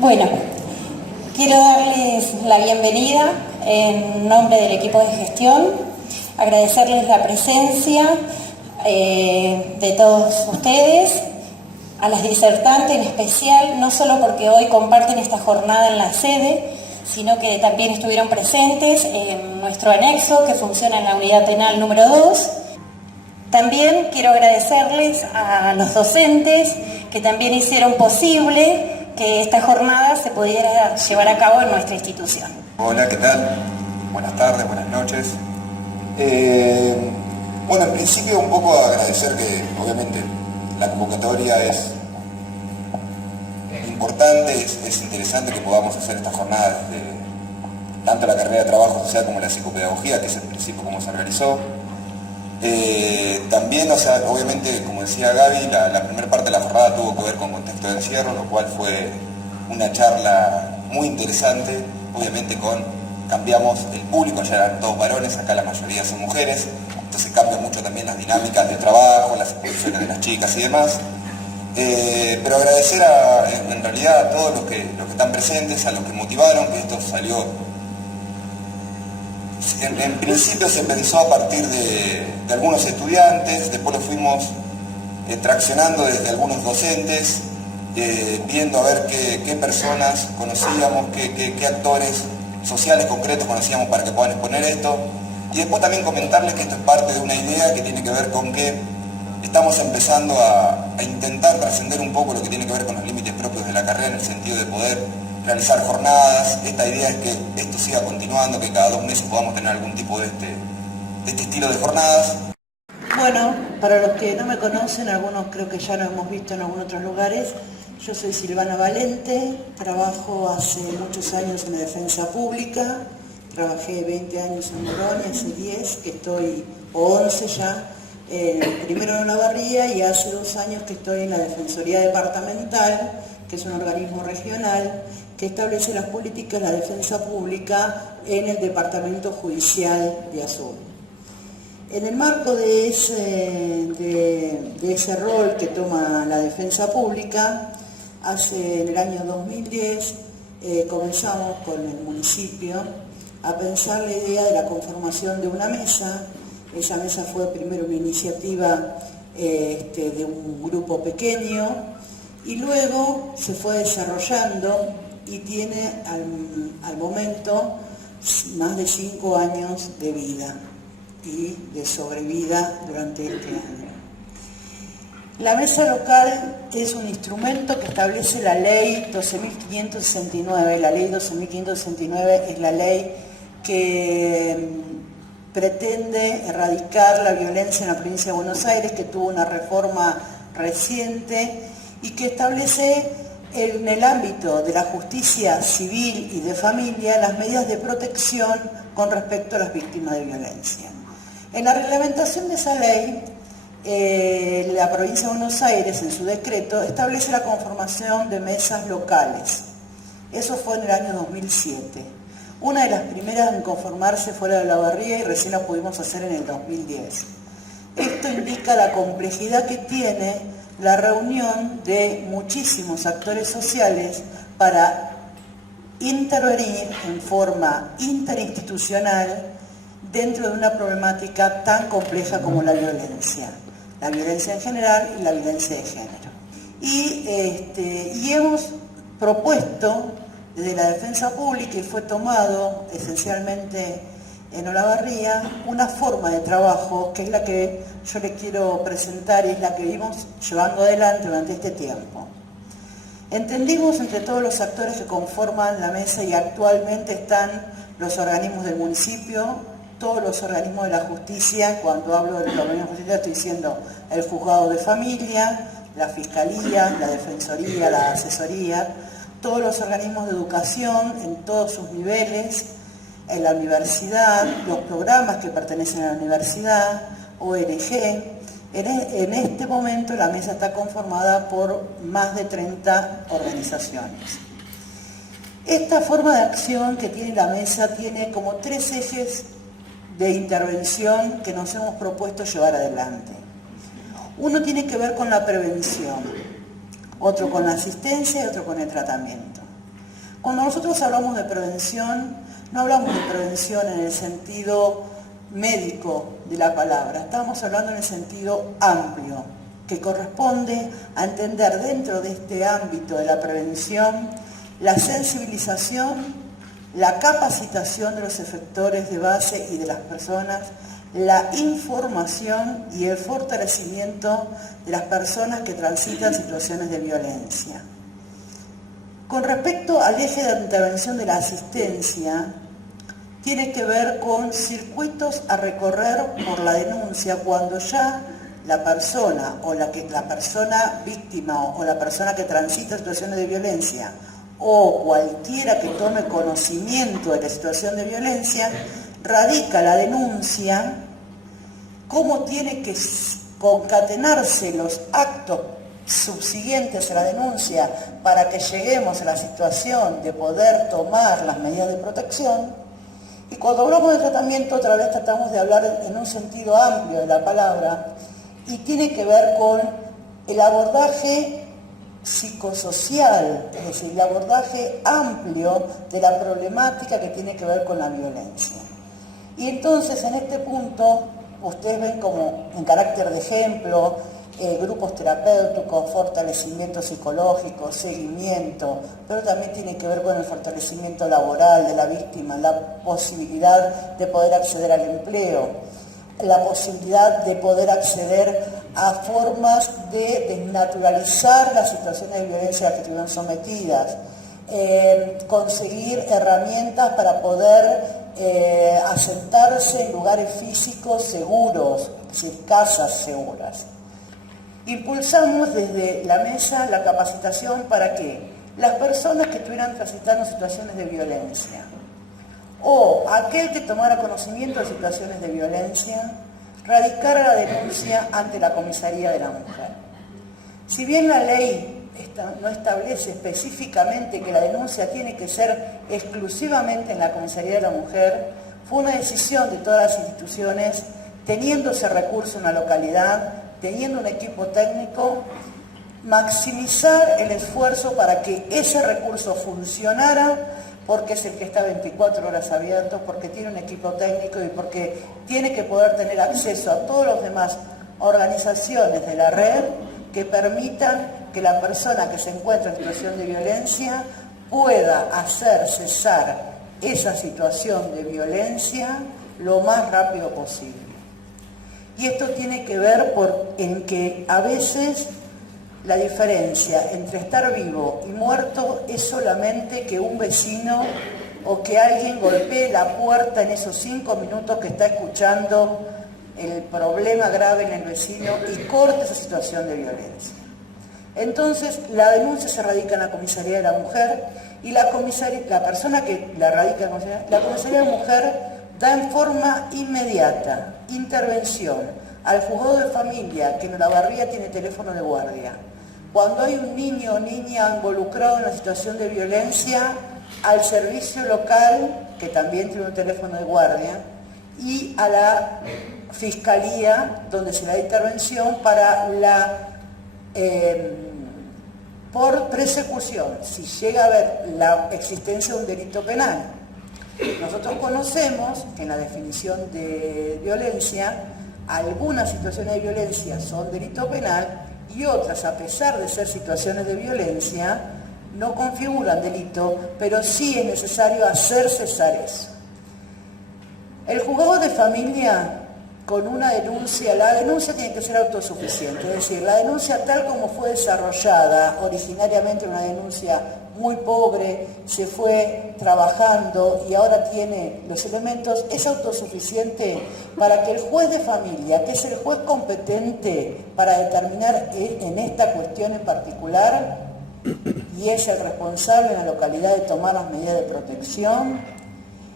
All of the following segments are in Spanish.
Bueno, quiero darles la bienvenida en nombre del equipo de gestión, agradecerles la presencia de todos ustedes, a las disertantes en especial, no solo porque hoy comparten esta jornada en la sede, sino que también estuvieron presentes en nuestro anexo que funciona en la unidad penal número 2. También quiero agradecerles a los docentes que también hicieron posible que esta jornada se pudiera llevar a cabo en nuestra institución. Hola, ¿qué tal? Buenas tardes, buenas noches. Bueno, en principio un poco agradecer que obviamente la convocatoria es importante, es interesante que podamos hacer esta jornada desde tanto la carrera de trabajo social como la psicopedagogía, que es en principio como se organizó. También, obviamente, como decía Gaby, la primera parte de la jornada tuvo que ver con contexto de encierro, lo cual fue una charla muy interesante. Obviamente cambiamos el público, ya eran todos varones, acá la mayoría son mujeres, entonces cambian mucho también las dinámicas de trabajo, las exposiciones de las chicas y demás. Pero agradecer en realidad a todos los que están presentes, a los que motivaron, que esto salió. En principio se pensó a partir de algunos estudiantes, después lo fuimos traccionando desde algunos docentes, viendo a ver qué personas conocíamos, qué actores sociales concretos conocíamos para que puedan exponer esto, y después también comentarles que esto es parte de una idea que tiene que ver con que estamos empezando a intentar trascender un poco lo que tiene que ver con los límites propios de la carrera, en el sentido de poder realizar jornadas. Esta idea es que esto siga continuando, que cada 2 meses podamos tener algún tipo de este estilo de jornadas. Bueno, para los que no me conocen, algunos creo que ya nos hemos visto en algunos otros lugares, yo soy Silvana Valente, trabajo hace muchos años en la defensa pública, trabajé 20 años en Morón y hace 10 que estoy, o 11 ya, primero en Olavarría, y hace 2 años que estoy en la Defensoría Departamental, que es un organismo regional que establece las políticas de la defensa pública en el Departamento Judicial de Azul. En el marco de ese rol que toma la defensa pública, en el año 2010 comenzamos con el municipio a pensar la idea de la conformación de una mesa. Esa mesa fue primero una iniciativa de un grupo pequeño y luego se fue desarrollando y tiene al momento más de 5 años de vida y de sobrevida durante este año. La mesa local es un instrumento que establece la ley 12.569. La ley 12.569 es la ley que pretende erradicar la violencia en la provincia de Buenos Aires, que tuvo una reforma reciente y que establece en el ámbito de la justicia civil y de familia las medidas de protección con respecto a las víctimas de violencia. En la reglamentación de esa ley, la provincia de Buenos Aires, en su decreto, establece la conformación de mesas locales. Eso fue en el año 2007. Una de las primeras en conformarse fue la de Olavarría y recién la pudimos hacer en el 2010. Esto indica la complejidad que tiene la reunión de muchísimos actores sociales para intervenir en forma interinstitucional dentro de una problemática tan compleja como la violencia en general y la violencia de género. Y hemos propuesto desde la defensa pública, y fue tomado esencialmente en Olavarría, una forma de trabajo que es la que yo le quiero presentar y es la que vimos llevando adelante durante este tiempo. Entendimos entre todos los actores que conforman la mesa, y actualmente están los organismos del municipio, todos los organismos de la justicia. Cuando hablo de los organismos de justicia estoy diciendo el juzgado de familia, la fiscalía, la defensoría, la asesoría, todos los organismos de educación en todos sus niveles, en la universidad, los programas que pertenecen a la universidad, ONG. En este momento la mesa está conformada por más de 30 organizaciones. Esta forma de acción que tiene la mesa tiene como 3 ejes de intervención que nos hemos propuesto llevar adelante. Uno tiene que ver con la prevención, otro con la asistencia y otro con el tratamiento. Cuando nosotros hablamos de prevención, no hablamos de prevención en el sentido médico de la palabra, estamos hablando en el sentido amplio, que corresponde a entender dentro de este ámbito de la prevención la sensibilización, la capacitación de los efectores de base y de las personas, la información y el fortalecimiento de las personas que transitan situaciones de violencia. Con respecto al eje de intervención de la asistencia, tiene que ver con circuitos a recorrer por la denuncia cuando ya la persona o la persona víctima o la persona que transita situaciones de violencia o cualquiera que tome conocimiento de la situación de violencia radica la denuncia, cómo tiene que concatenarse los actos subsiguientes a la denuncia para que lleguemos a la situación de poder tomar las medidas de protección. Y cuando hablamos de tratamiento, otra vez tratamos de hablar en un sentido amplio de la palabra, y tiene que ver con el abordaje psicosocial, es decir, el abordaje amplio de la problemática que tiene que ver con la violencia. Y entonces, en este punto, ustedes ven como en carácter de ejemplo, grupos terapéuticos, fortalecimiento psicológico, seguimiento, pero también tiene que ver con el fortalecimiento laboral de la víctima, la posibilidad de poder acceder al empleo, la posibilidad de poder acceder a formas de desnaturalizar las situaciones de violencia a las que estuvieron sometidas, conseguir herramientas para poder asentarse en lugares físicos seguros, es decir, casas seguras. Impulsamos desde la mesa la capacitación para que las personas que estuvieran transitando situaciones de violencia o aquel que tomara conocimiento de situaciones de violencia radicara la denuncia ante la Comisaría de la Mujer. Si bien la ley no establece específicamente que la denuncia tiene que ser exclusivamente en la Comisaría de la Mujer, fue una decisión de todas las instituciones, teniendo ese recurso en la localidad, teniendo un equipo técnico, maximizar el esfuerzo para que ese recurso funcionara, porque es el que está 24 horas abierto, porque tiene un equipo técnico y porque tiene que poder tener acceso a todas las demás organizaciones de la red que permitan que la persona que se encuentra en situación de violencia pueda hacer cesar esa situación de violencia lo más rápido posible. Y esto tiene que ver en que a veces la diferencia entre estar vivo y muerto es solamente que un vecino o que alguien golpee la puerta en esos 5 minutos que está escuchando el problema grave en el vecino y corte esa situación de violencia. Entonces, la denuncia se radica en la Comisaría de la Mujer y la persona que la radica en la Comisaría de la Mujer da en forma inmediata intervención al juzgado de familia, que en Olavarría tiene teléfono de guardia. Cuando hay un niño o niña involucrado en una situación de violencia, al servicio local, que también tiene un teléfono de guardia, y a la fiscalía, donde se le da intervención para por persecución, si llega a haber la existencia de un delito penal. Nosotros conocemos que en la definición de violencia, algunas situaciones de violencia son delito penal y otras, a pesar de ser situaciones de violencia, no configuran delito, pero sí es necesario hacer cesar eso. El juzgado de familia, con una denuncia, la denuncia tiene que ser autosuficiente, es decir, la denuncia tal como fue desarrollada, originariamente una denuncia muy pobre, se fue trabajando y ahora tiene los elementos, es autosuficiente para que el juez de familia, que es el juez competente para determinar en esta cuestión en particular, y es el responsable en la localidad de tomar las medidas de protección,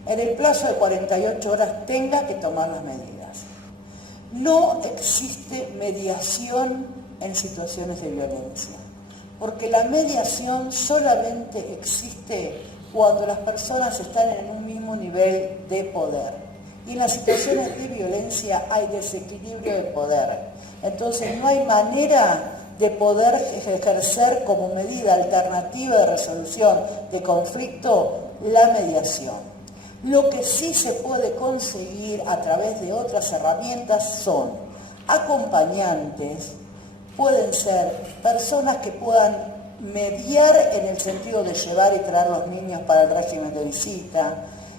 en el plazo de 48 horas tenga que tomar las medidas. No existe mediación en situaciones de violencia, porque la mediación solamente existe cuando las personas están en un mismo nivel de poder. Y en las situaciones de violencia hay desequilibrio de poder. Entonces no hay manera de poder ejercer como medida alternativa de resolución de conflicto la mediación. Lo que sí se puede conseguir a través de otras herramientas son acompañantes, pueden ser personas que puedan mediar en el sentido de llevar y traer los niños para el régimen de visita.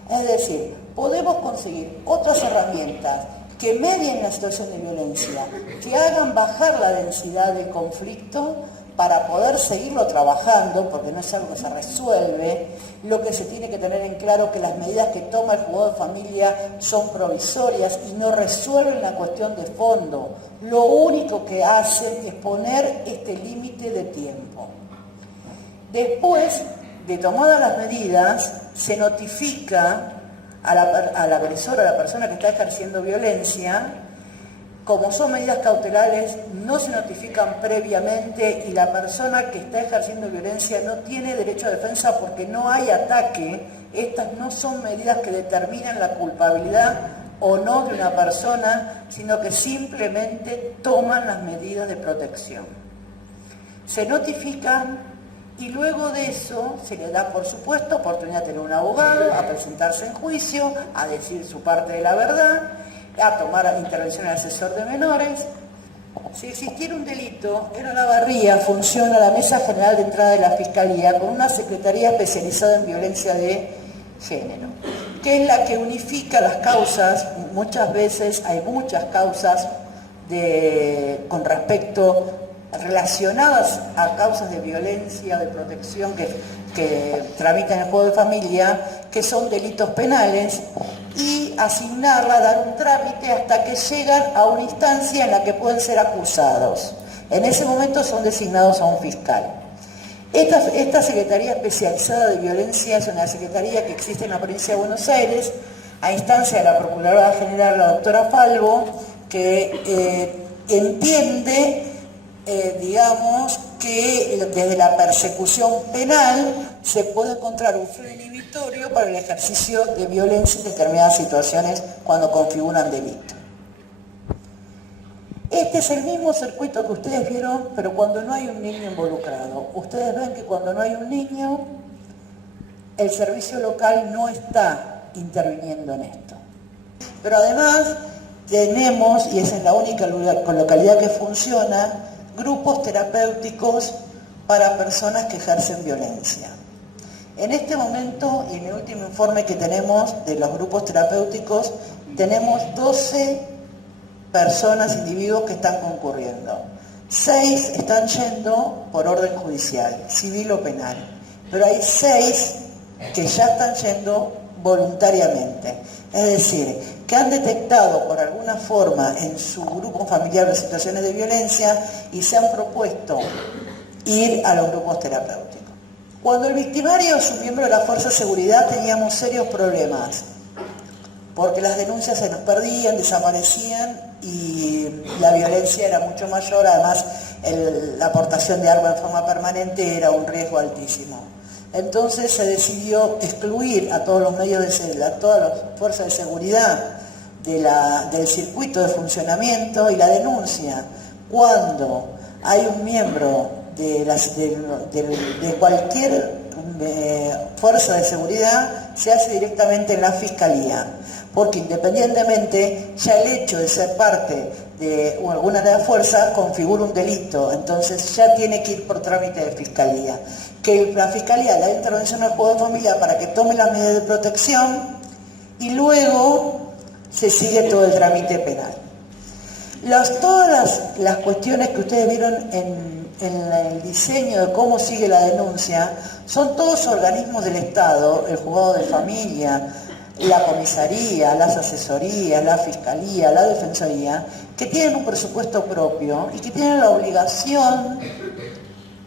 Es decir, podemos conseguir otras herramientas que medien la situación de violencia, que hagan bajar la densidad del conflicto para poder seguirlo trabajando, porque no es algo que se resuelve. Lo que se tiene que tener en claro que las medidas que toma el juzgado de familia son provisorias y no resuelven la cuestión de fondo. Lo único que hacen es poner este límite de tiempo. Después de tomadas las medidas, se notifica al agresor, a la persona que está ejerciendo violencia. Como son medidas cautelares, no se notifican previamente y la persona que está ejerciendo violencia no tiene derecho a defensa porque no hay ataque. Estas no son medidas que determinan la culpabilidad o no de una persona, sino que simplemente toman las medidas de protección. Se notifican y luego de eso se le da, por supuesto, oportunidad de tener un abogado, a presentarse en juicio, a decir su parte de la verdad, a tomar intervención al asesor de menores. Si existiera un delito, en Olavarría funciona la Mesa General de Entrada de la Fiscalía con una secretaría especializada en violencia de género, que es la que unifica las causas. Muchas veces hay muchas causas con respecto relacionadas a causas de violencia, de protección que tramitan el juego de familia, que son delitos penales, y asignarla, dar un trámite hasta que llegan a una instancia en la que pueden ser acusados. En ese momento son designados a un fiscal. Esta Secretaría Especializada de Violencia es una secretaría que existe en la provincia de Buenos Aires, a instancia de la Procuradora General, la doctora Falvo, que entiende digamos que desde la persecución penal se puede encontrar un freno inhibitorio para el ejercicio de violencia en determinadas situaciones cuando configuran delito. Este es el mismo circuito que ustedes vieron, pero cuando no hay un niño involucrado. Ustedes ven que cuando no hay un niño, el servicio local no está interviniendo en esto. Pero además tenemos, y esa es la única localidad que funciona, grupos terapéuticos para personas que ejercen violencia. En este momento, y en el último informe que tenemos de los grupos terapéuticos, tenemos 12 personas, individuos que están concurriendo. 6 están yendo por orden judicial, civil o penal, pero hay 6 que ya están yendo voluntariamente. Es decir, que han detectado por alguna forma en su grupo familiar de situaciones de violencia y se han propuesto ir a los grupos terapéuticos. Cuando el victimario es un miembro de la Fuerza de Seguridad teníamos serios problemas, porque las denuncias se nos perdían, desaparecían y la violencia era mucho mayor. Además, la aportación de armas en forma permanente era un riesgo altísimo. Entonces se decidió excluir a todos los medios a todas las fuerzas de seguridad del circuito de funcionamiento, y la denuncia cuando hay un miembro de cualquier fuerza de seguridad se hace directamente en la Fiscalía, porque independientemente ya el hecho de ser parte de alguna de las fuerzas configura un delito, entonces ya tiene que ir por trámite de Fiscalía. Que la Fiscalía le da intervención al juego de familia para que tome las medidas de protección y luego se sigue todo el trámite penal. Todas las cuestiones que ustedes vieron en el diseño de cómo sigue la denuncia son todos organismos del Estado, el juzgado de familia, la comisaría, las asesorías, la fiscalía, la defensoría, que tienen un presupuesto propio y que tienen la obligación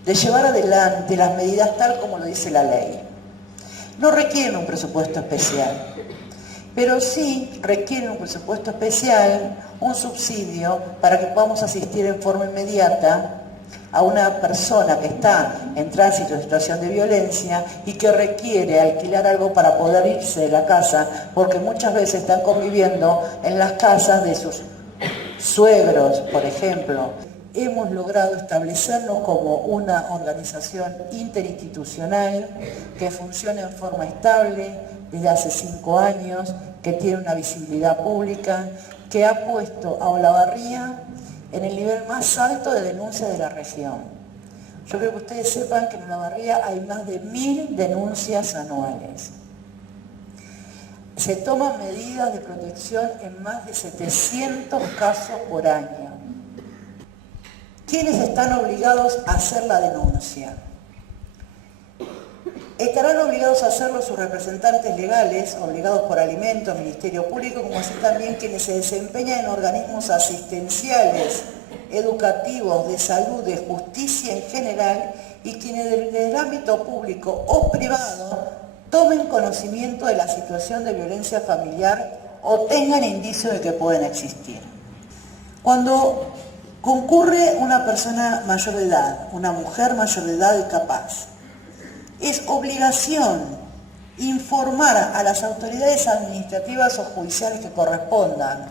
de llevar adelante las medidas tal como lo dice la ley. No requieren un presupuesto especial, pero sí requieren un presupuesto especial, un subsidio, para que podamos asistir en forma inmediata a una persona que está en tránsito en situación de violencia y que requiere alquilar algo para poder irse de la casa, porque muchas veces están conviviendo en las casas de sus suegros, por ejemplo. hemos logrado establecernos como una organización interinstitucional que funciona en forma estable desde hace 5 años, que tiene una visibilidad pública, que ha puesto a Olavarría en el nivel más alto de denuncia de la región. Yo creo que ustedes sepan que en Olavarría hay más de 1000 denuncias anuales. Se toman medidas de protección en más de 700 casos por año. ¿Quiénes están obligados a hacer la denuncia? Estarán obligados a hacerlo sus representantes legales, obligados por Alimentos, Ministerio Público, como así también quienes se desempeñan en organismos asistenciales, educativos, de salud, de justicia en general, y quienes desde el ámbito público o privado tomen conocimiento de la situación de violencia familiar o tengan indicios de que pueden existir. Cuando concurre una persona mayor de edad, una mujer mayor de edad y capaz, es obligación informar a las autoridades administrativas o judiciales que correspondan,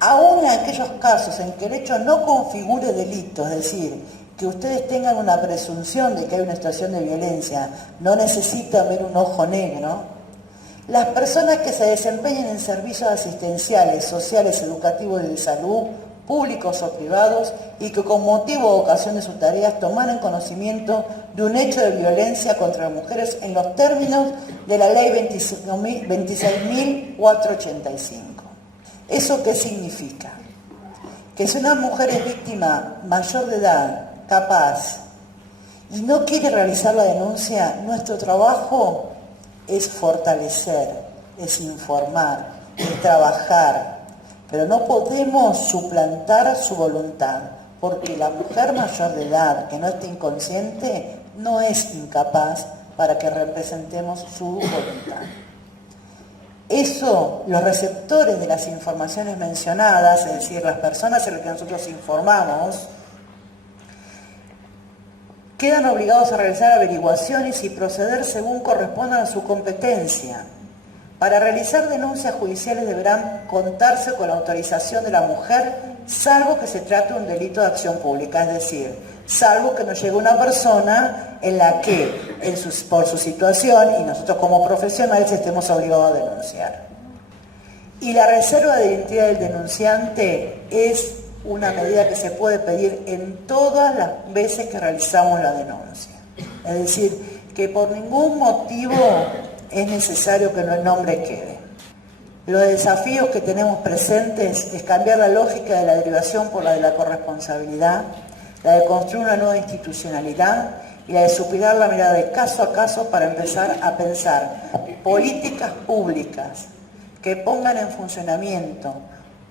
aún en aquellos casos en que el hecho no configure delito, es decir, que ustedes tengan una presunción de que hay una situación de violencia, no necesitan ver un ojo negro. Las personas que se desempeñen en servicios asistenciales, sociales, educativos y de salud, públicos o privados, y que con motivo o ocasión de sus tareas tomaran conocimiento de un hecho de violencia contra las mujeres en los términos de la Ley 26.485. ¿Eso qué significa? Que si una mujer es víctima mayor de edad, capaz, y no quiere realizar la denuncia, nuestro trabajo es fortalecer, es informar, es trabajar, pero no podemos suplantar su voluntad, porque la mujer mayor de edad que no esté inconsciente no es incapaz para que representemos su voluntad. Eso, los receptores de las informaciones mencionadas, es decir, las personas en las que nosotros informamos, quedan obligados a realizar averiguaciones y proceder según correspondan a su competencia. Para realizar denuncias judiciales deberán contarse con la autorización de la mujer, salvo que se trate de un delito de acción pública, es decir, salvo que nos llegue una persona en la que, por su situación, y nosotros como profesionales estemos obligados a denunciar. Y la reserva de identidad del denunciante es una medida que se puede pedir en todas las veces que realizamos la denuncia. Es decir, que por ningún motivo es necesario que el nombre quede. Los desafíos que tenemos presentes es cambiar la lógica de la derivación por la de la corresponsabilidad, la de construir una nueva institucionalidad y la de superar la mirada de caso a caso para empezar a pensar políticas públicas que pongan en funcionamiento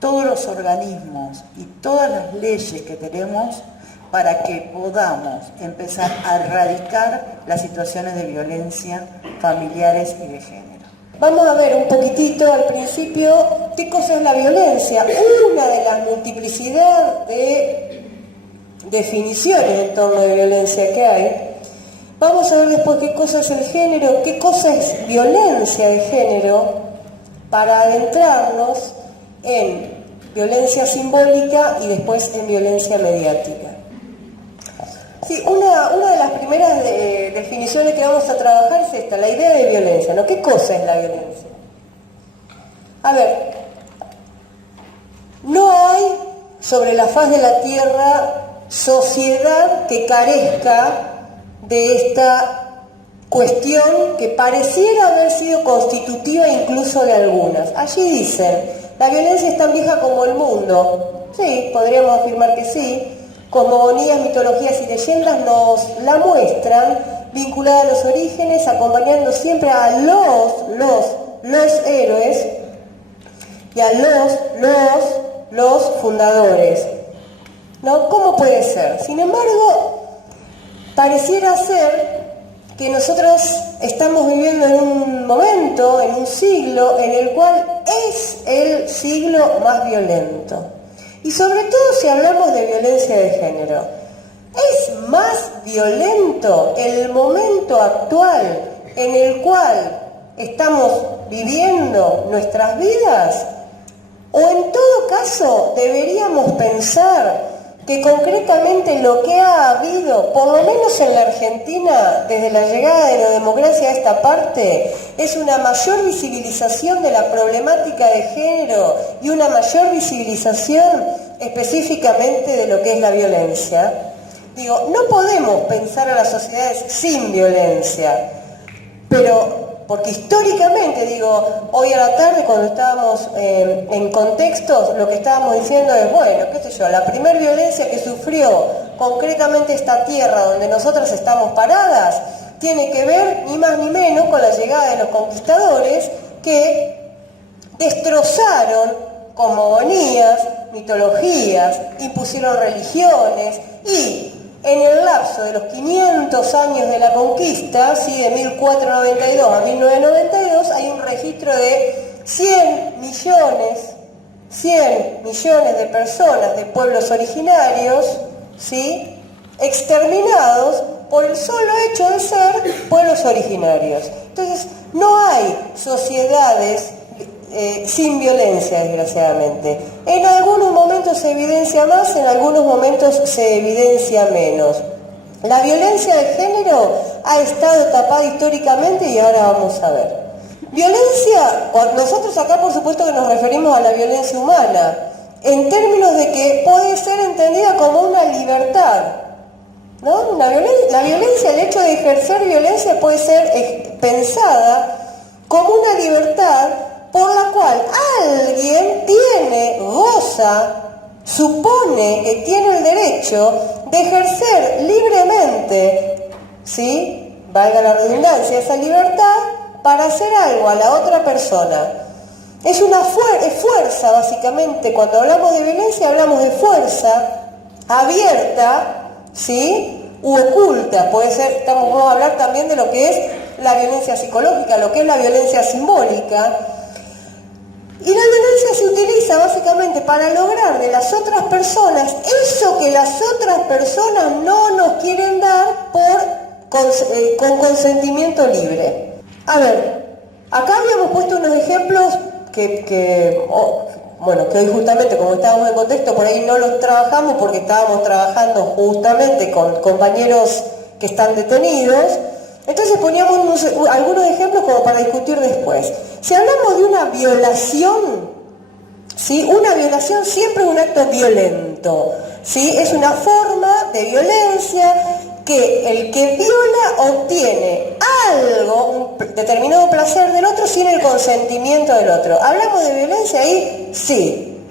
todos los organismos y todas las leyes que tenemos para que podamos empezar a erradicar las situaciones de violencia familiares y de género. Vamos a ver un poquitito al principio qué cosa es la violencia, una de las multiplicidad de definiciones en torno de violencia que hay. Vamos a ver después qué cosa es el género, qué cosa es violencia de género, para adentrarnos en violencia simbólica y después en violencia mediática. Sí, una de las primeras definiciones que vamos a trabajar es esta, la idea de violencia, ¿no? ¿Qué cosa es la violencia? A ver, no hay sobre la faz de la Tierra sociedad que carezca de esta cuestión que pareciera haber sido constitutiva incluso de algunas. Allí dicen, la violencia es tan vieja como el mundo. Sí, podríamos afirmar que sí. Cosmogonías, mitologías y leyendas nos la muestran, vinculada a los orígenes, acompañando siempre a los héroes y a los fundadores. ¿No? ¿Cómo puede ser? Sin embargo, pareciera ser que nosotros estamos viviendo en un momento, en un siglo, en el cual es el siglo más violento. Y sobre todo si hablamos de violencia de género. ¿Es más violento el momento actual en el cual estamos viviendo nuestras vidas? ¿O en todo caso deberíamos pensar que concretamente lo que ha habido, por lo menos en la Argentina, desde la llegada de la democracia a esta parte, es una mayor visibilización de la problemática de género y una mayor visibilización específicamente de lo que es la violencia. Digo, no podemos pensar a las sociedades sin violencia, pero porque históricamente, digo, hoy a la tarde cuando estábamos en contextos, lo que estábamos diciendo es, bueno, qué sé yo, la primer violencia que sufrió concretamente esta tierra donde nosotras estamos paradas, tiene que ver ni más ni menos con la llegada de los conquistadores que destrozaron cosmogonías, mitologías, impusieron religiones y en el lapso de los 500 años de la conquista, ¿sí? De 1492 a 1992, hay un registro de 100 millones de personas de pueblos originarios, ¿sí? Exterminados por el solo hecho de ser pueblos originarios. Entonces, no hay sociedades sin violencia, desgraciadamente. En algunos momentos se evidencia más, en algunos momentos se evidencia menos. La violencia de género ha estado tapada históricamente y ahora vamos a ver. Violencia, nosotros acá por supuesto que nos referimos a la violencia humana, en términos de que puede ser entendida como una libertad, ¿no? La violencia, el hecho de ejercer violencia puede ser pensada como una libertad por la cual alguien supone que tiene el derecho de ejercer libremente, ¿sí? Valga la redundancia, esa libertad para hacer algo a la otra persona. Es una fuerza, básicamente, cuando hablamos de violencia hablamos de fuerza abierta, ¿sí? U oculta, puede ser, vamos a hablar también de lo que es la violencia psicológica, lo que es la violencia simbólica. Y la violencia se utiliza básicamente para lograr de las otras personas eso que las otras personas no nos quieren dar con consentimiento libre. A ver, acá habíamos puesto unos ejemplos que hoy justamente como estábamos en contexto por ahí no los trabajamos porque estábamos trabajando justamente con compañeros que están detenidos. Entonces poníamos algunos ejemplos como para discutir después. Si hablamos de una violación, ¿sí? Una violación siempre es un acto violento, ¿sí? Es una forma de violencia que el que viola obtiene algo, un determinado placer del otro sin el consentimiento del otro. ¿Hablamos de violencia ahí? Sí.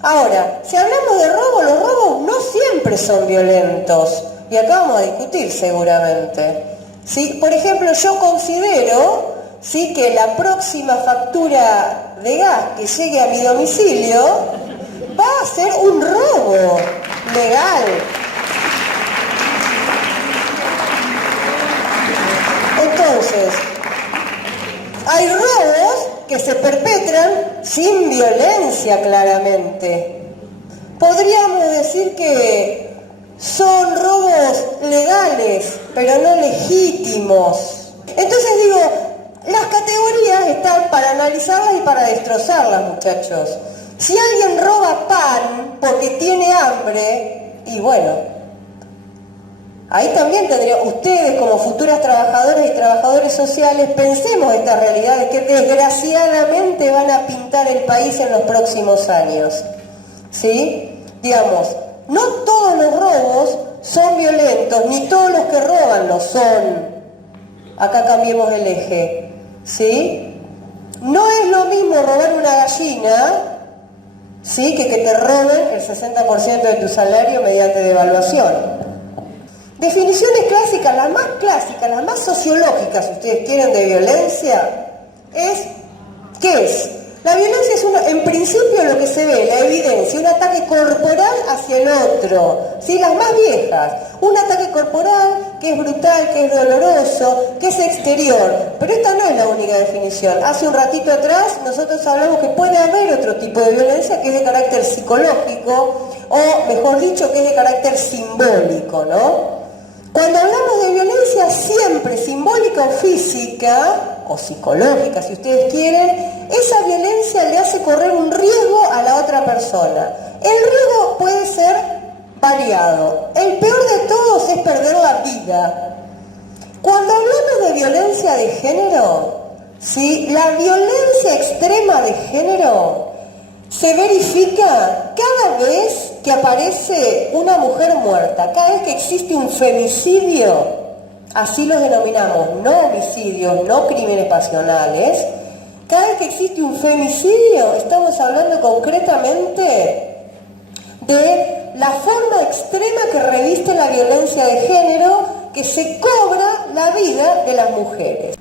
Ahora, si hablamos de robo, los robos no siempre son violentos. Y acá vamos a discutir seguramente. ¿Sí? Por ejemplo, yo considero, ¿sí?, que la próxima factura de gas que llegue a mi domicilio va a ser un robo legal. Entonces, hay robos que se perpetran sin violencia, claramente. Podríamos decir que son robos legales, pero no legítimos. Entonces digo, las categorías están para analizarlas y para destrozarlas, muchachos. Si alguien roba pan porque tiene hambre, y bueno, ahí también tendrían, ustedes como futuras trabajadoras y trabajadores sociales, pensemos estas realidades que desgraciadamente van a pintar el país en los próximos años. ¿Sí? Digamos, no todos los robos son violentos, ni todos los que roban lo son. Acá cambiemos el eje, ¿sí? No es lo mismo robar una gallina, ¿sí?, que te roben el 60% de tu salario mediante devaluación. Definiciones clásicas, las más sociológicas, si ustedes quieren, de violencia, ¿qué es? La violencia es en principio lo que se ve, la evidencia, un ataque corporal hacia el otro, ¿sí? Las más viejas, un ataque corporal que es brutal, que es doloroso, que es exterior, pero esta no es la única definición. Hace un ratito atrás nosotros hablamos que puede haber otro tipo de violencia que es de carácter psicológico, o mejor dicho, que es de carácter simbólico, ¿no? Cuando hablamos de violencia siempre simbólica o física, o psicológica si ustedes quieren, esa violencia le hace correr un riesgo a la otra persona. El riesgo puede ser variado. El peor de todos es perder la vida. Cuando hablamos de violencia de género, ¿sí?, la violencia extrema de género se verifica cada vez que aparece una mujer muerta, cada vez que existe un femicidio, así los denominamos, no homicidios, no crímenes pasionales. Cada vez que existe un femicidio, estamos hablando concretamente de la forma extrema que reviste la violencia de género, que se cobra la vida de las mujeres.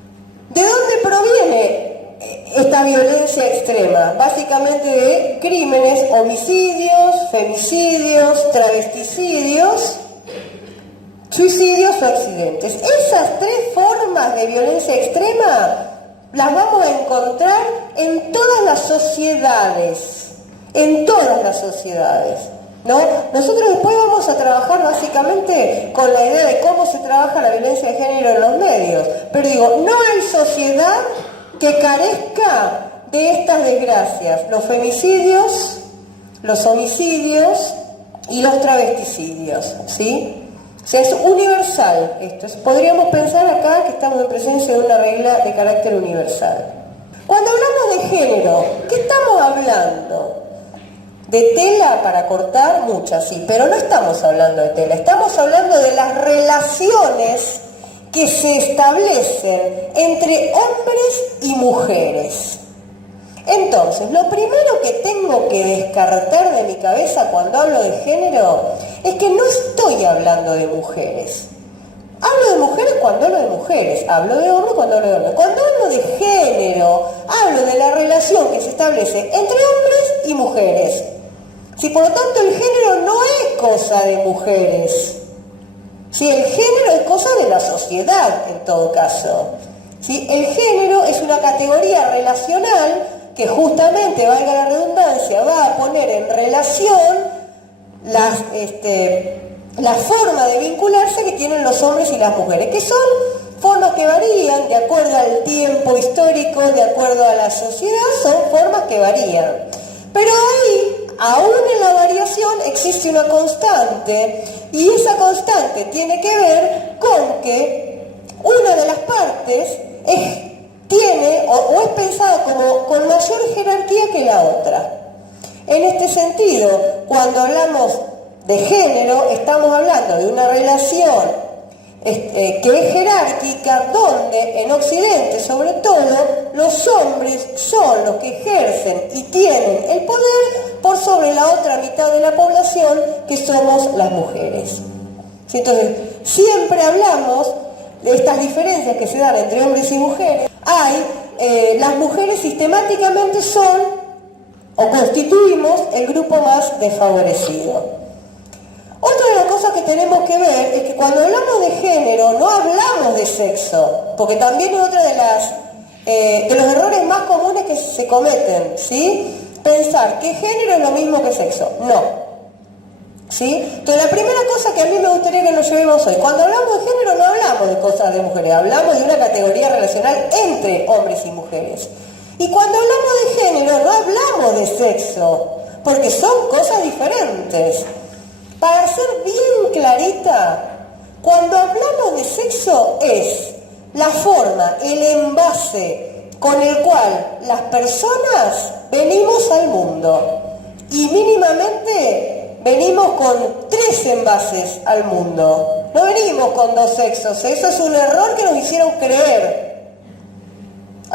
¿De dónde proviene esta violencia extrema? Básicamente de crímenes, homicidios, femicidios, travesticidios, suicidios o accidentes. Esas tres formas de violencia extrema las vamos a encontrar en todas las sociedades, ¿no? Nosotros después vamos a trabajar básicamente con la idea de cómo se trabaja la violencia de género en los medios, pero digo, no hay sociedad que carezca de estas desgracias, los femicidios, los homicidios y los travesticidios, ¿sí? O sea, es universal esto. Podríamos pensar acá que estamos en presencia de una regla de carácter universal. Cuando hablamos de género, ¿qué estamos hablando? De tela para cortar, muchas, sí, pero no estamos hablando de tela, estamos hablando de las relaciones que se establecen entre hombres y mujeres. Entonces, lo primero que tengo que descartar de mi cabeza cuando hablo de género es que no estoy hablando de mujeres. Hablo de mujeres cuando hablo de mujeres, hablo de hombres cuando hablo de hombres. Cuando hablo de género, hablo de la relación que se establece entre hombres y mujeres. Si por lo tanto el género no es cosa de mujeres, si el género es cosa de la sociedad en todo caso. ¿Sí? El género es una categoría relacional que justamente, valga la redundancia, va a poner en relación la forma de vincularse que tienen los hombres y las mujeres, que son formas que varían de acuerdo al tiempo histórico, de acuerdo a la sociedad, son formas que varían. Pero ahí, aún en la variación, existe una constante, y esa constante tiene que ver con que una de las partes tiene o es pensada como con mayor jerarquía que la otra. En este sentido, cuando hablamos de género, estamos hablando de una relación que es jerárquica, donde en Occidente, sobre todo, los hombres son los que ejercen y tienen el poder por sobre la otra mitad de la población, que somos las mujeres. ¿Sí? Entonces, siempre hablamos de estas diferencias que se dan entre hombres y mujeres. Las mujeres sistemáticamente son o constituimos el grupo más desfavorecido. Otra de las cosas que tenemos que ver es que cuando hablamos de género no hablamos de sexo, porque también es otra de los errores más comunes que se cometen, ¿sí? Pensar que género es lo mismo que sexo. No. ¿Sí? Entonces la primera cosa que a mí me gustaría que nos llevemos hoy, cuando hablamos de género no hablamos de cosas de mujeres, hablamos de una categoría relacional entre hombres y mujeres. Y cuando hablamos de género no hablamos de sexo, porque son cosas diferentes. Para ser bien clarita, cuando hablamos de sexo es la forma, el envase con el cual las personas venimos al mundo. Y mínimamente venimos con 3 envases al mundo. No venimos con 2 sexos. Eso es un error que nos hicieron creer.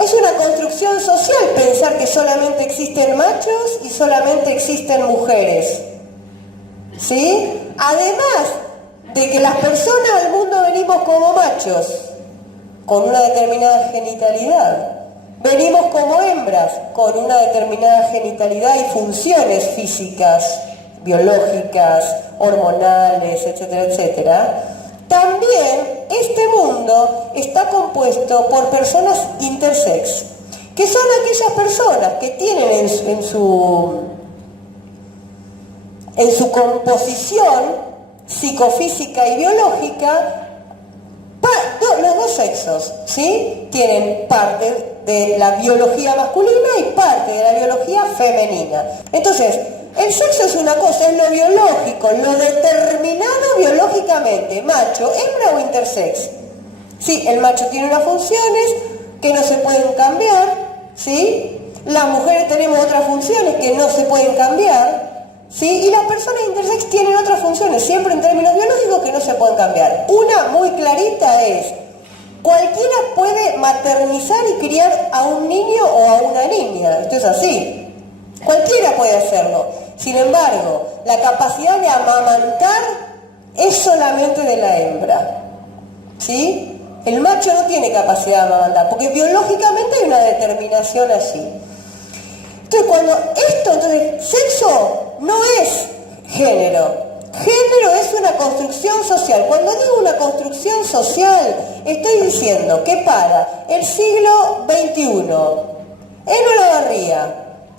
Es una construcción social pensar que solamente existen machos y solamente existen mujeres. ¿Sí? Además de que las personas del mundo venimos como machos, con una determinada genitalidad. Venimos como hembras, con una determinada genitalidad y funciones físicas, biológicas, hormonales, etcétera, etcétera. También este mundo está compuesto por personas intersex, que son aquellas personas que tienen en su composición psicofísica y biológica los 2 sexos, ¿sí? Tienen parte de la biología masculina y parte de la biología femenina. Entonces, El sexo es una cosa, es lo biológico, lo determinado biológicamente, macho, hembra o intersex. Sí, el macho tiene unas funciones que no se pueden cambiar, ¿sí? Las mujeres tenemos otras funciones que no se pueden cambiar, ¿sí? Y las personas intersex tienen otras funciones, siempre en términos biológicos, que no se pueden cambiar. Una muy clarita es, cualquiera puede maternizar y criar a un niño o a una niña, esto es así. Cualquiera puede hacerlo. Sin embargo, la capacidad de amamantar es solamente de la hembra, ¿sí? El macho no tiene capacidad de amamantar, porque biológicamente hay una determinación allí. Entonces, sexo no es género. Género es una construcción social. Cuando digo una construcción social, estoy diciendo que para el siglo XXI, en Olavarría,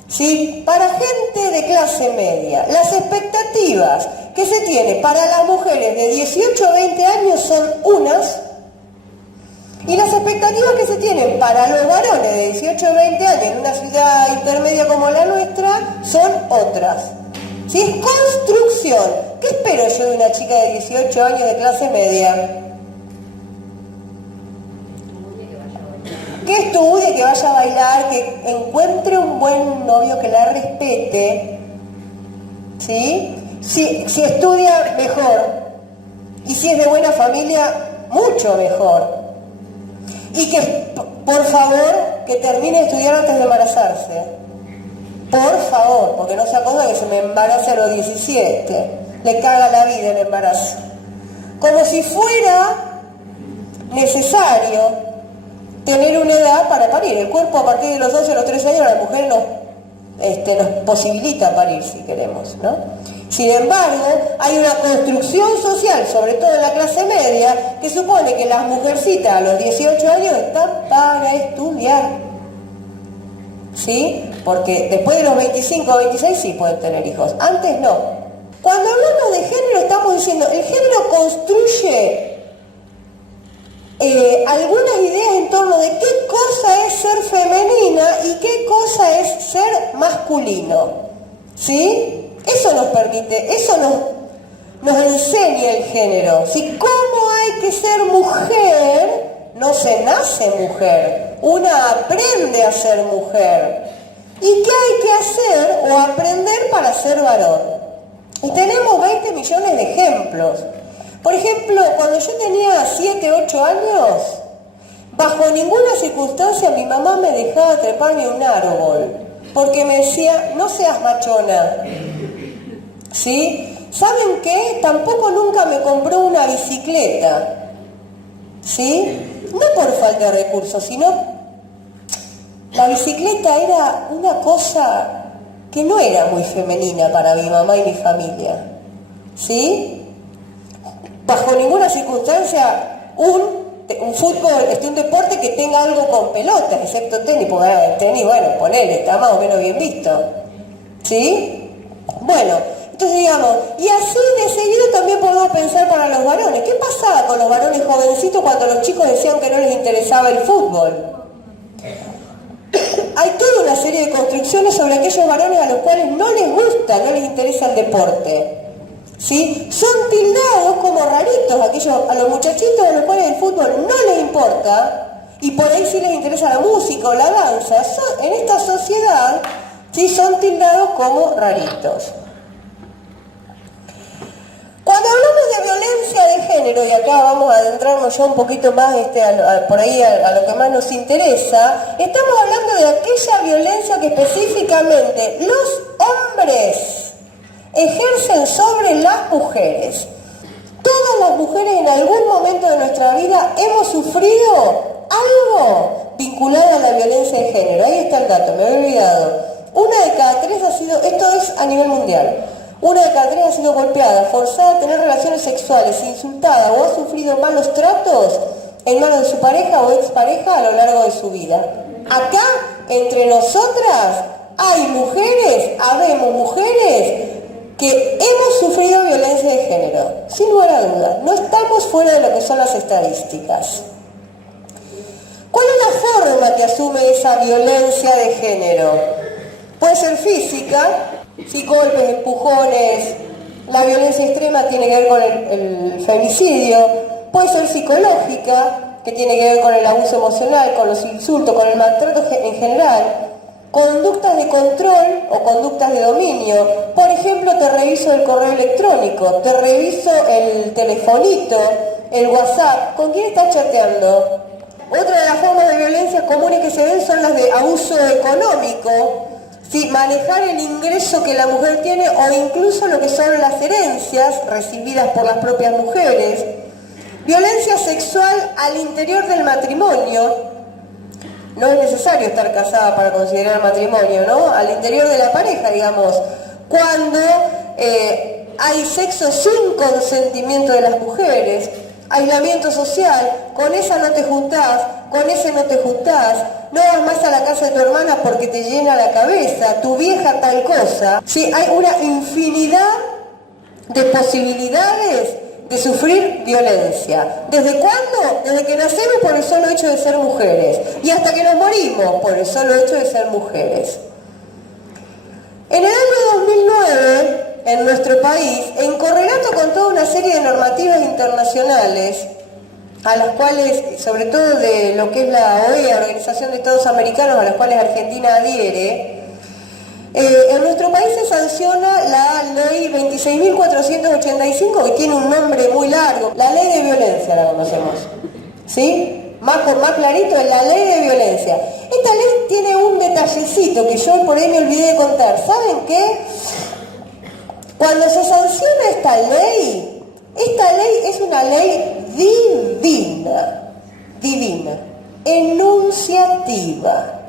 ¿sí? Para gente de clase media, las expectativas que se tiene para las mujeres de 18 a 20 años son unas, y las expectativas que se tienen para los varones de 18 a 20 años en una ciudad intermedia como la nuestra son otras. ¿Sí? Es construcción. ¿Qué espero yo de una chica de 18 años de clase media? Que estudie, que vaya a bailar, que encuentre un buen novio que la respete, ¿sí? Si estudia, mejor. Y si es de buena familia, mucho mejor. Y que, por favor, que termine de estudiar antes de embarazarse. Por favor, porque no sea cosa que se me embarace a los 17. Le caga la vida el embarazo. Como si fuera necesario tener una edad para parir. El cuerpo a partir de los 12 o los 13 años, la mujer nos posibilita parir si queremos, ¿no? Sin embargo, hay una construcción social, sobre todo en la clase media, que supone que las mujercitas a los 18 años están para estudiar, ¿sí? Porque después de los 25 o 26 sí pueden tener hijos, antes no. Cuando hablamos de género estamos diciendo, el género construye algunas ideas en torno de qué cosa es ser femenina y qué cosa es ser masculino, ¿sí? Eso nos permite, eso nos enseña el género, ¿sí? ¿Cómo hay que ser mujer? No se nace mujer, una aprende a ser mujer. ¿Y qué hay que hacer o aprender para ser varón? Y tenemos 20 millones de ejemplos. Por ejemplo, cuando yo tenía 7, 8 años, bajo ninguna circunstancia mi mamá me dejaba treparme a un árbol, porque me decía, no seas machona, ¿sí? ¿Saben qué? Tampoco nunca me compró una bicicleta, ¿sí? No por falta de recursos, sino la bicicleta era una cosa que no era muy femenina para mi mamá y mi familia, ¿sí? Bajo ninguna circunstancia un fútbol, un deporte que tenga algo con pelotas, excepto tenis, porque tenis, bueno, ponele, está más o menos bien visto, ¿sí? Bueno, entonces digamos, y así de seguido también podemos pensar para los varones. ¿Qué pasaba con los varones jovencitos cuando los chicos decían que no les interesaba el fútbol? Hay toda una serie de construcciones sobre aquellos varones a los cuales no les gusta, no les interesa el deporte, ¿sí? Son tildados como raritos a los muchachitos a los cuales el fútbol no les importa y por ahí sí les interesa la música o la danza. En esta sociedad sí son tildados como raritos. Cuando hablamos de violencia de género, y acá vamos a adentrarnos ya un poquito más por ahí a lo que más nos interesa, estamos hablando de aquella violencia que específicamente los hombres ejercen sobre las mujeres. Todas las mujeres en algún momento de nuestra vida hemos sufrido algo vinculado a la violencia de género. Ahí está el dato, me había olvidado. Una de cada 3 ha sido, esto es a nivel mundial, una de cada 3 ha sido golpeada, forzada a tener relaciones sexuales, insultada o ha sufrido malos tratos en manos de su pareja o expareja a lo largo de su vida. Acá, entre nosotras, hay mujeres, habemos mujeres que hemos sufrido violencia de género, sin lugar a dudas. No estamos fuera de lo que son las estadísticas. ¿Cuál es la forma que asume esa violencia de género? Puede ser física, ¿sí? Golpes, empujones. La violencia extrema tiene que ver con el femicidio, puede ser psicológica, que tiene que ver con el abuso emocional, con los insultos, con el maltrato en general, conductas de control o conductas de dominio. Por ejemplo, te reviso el correo electrónico, te reviso el telefonito, el WhatsApp, ¿con quién estás chateando? Otra de las formas de violencia comunes que se ven son las de abuso económico, ¿sí? Manejar el ingreso que la mujer tiene o incluso lo que son las herencias recibidas por las propias mujeres. Violencia sexual al interior del matrimonio. No es necesario estar casada para considerar matrimonio, ¿no? Al interior de la pareja, digamos. Cuando hay sexo sin consentimiento de las mujeres. Aislamiento social, con esa no te juntás, con ese no te juntás, no vas más a la casa de tu hermana porque te llena la cabeza, tu vieja tal cosa. Sí, hay una infinidad de posibilidades de sufrir violencia. ¿Desde cuándo? Desde que nacemos por el solo hecho de ser mujeres y hasta que nos morimos por el solo hecho de ser mujeres. En el año 2009, en nuestro país, en correlato con toda una serie de normativas internacionales, a las cuales, sobre todo de lo que es la OEA, Organización de Estados Americanos, a las cuales Argentina adhiere, en nuestro país se sanciona la ley 26.485, que tiene un nombre muy largo, la ley de violencia la conocemos, ¿sí? Más clarito, es la ley de violencia. Esta ley tiene un detallecito que yo por ahí me olvidé de contar. ¿Saben qué? Cuando se sanciona esta ley es una ley divina, enunciativa.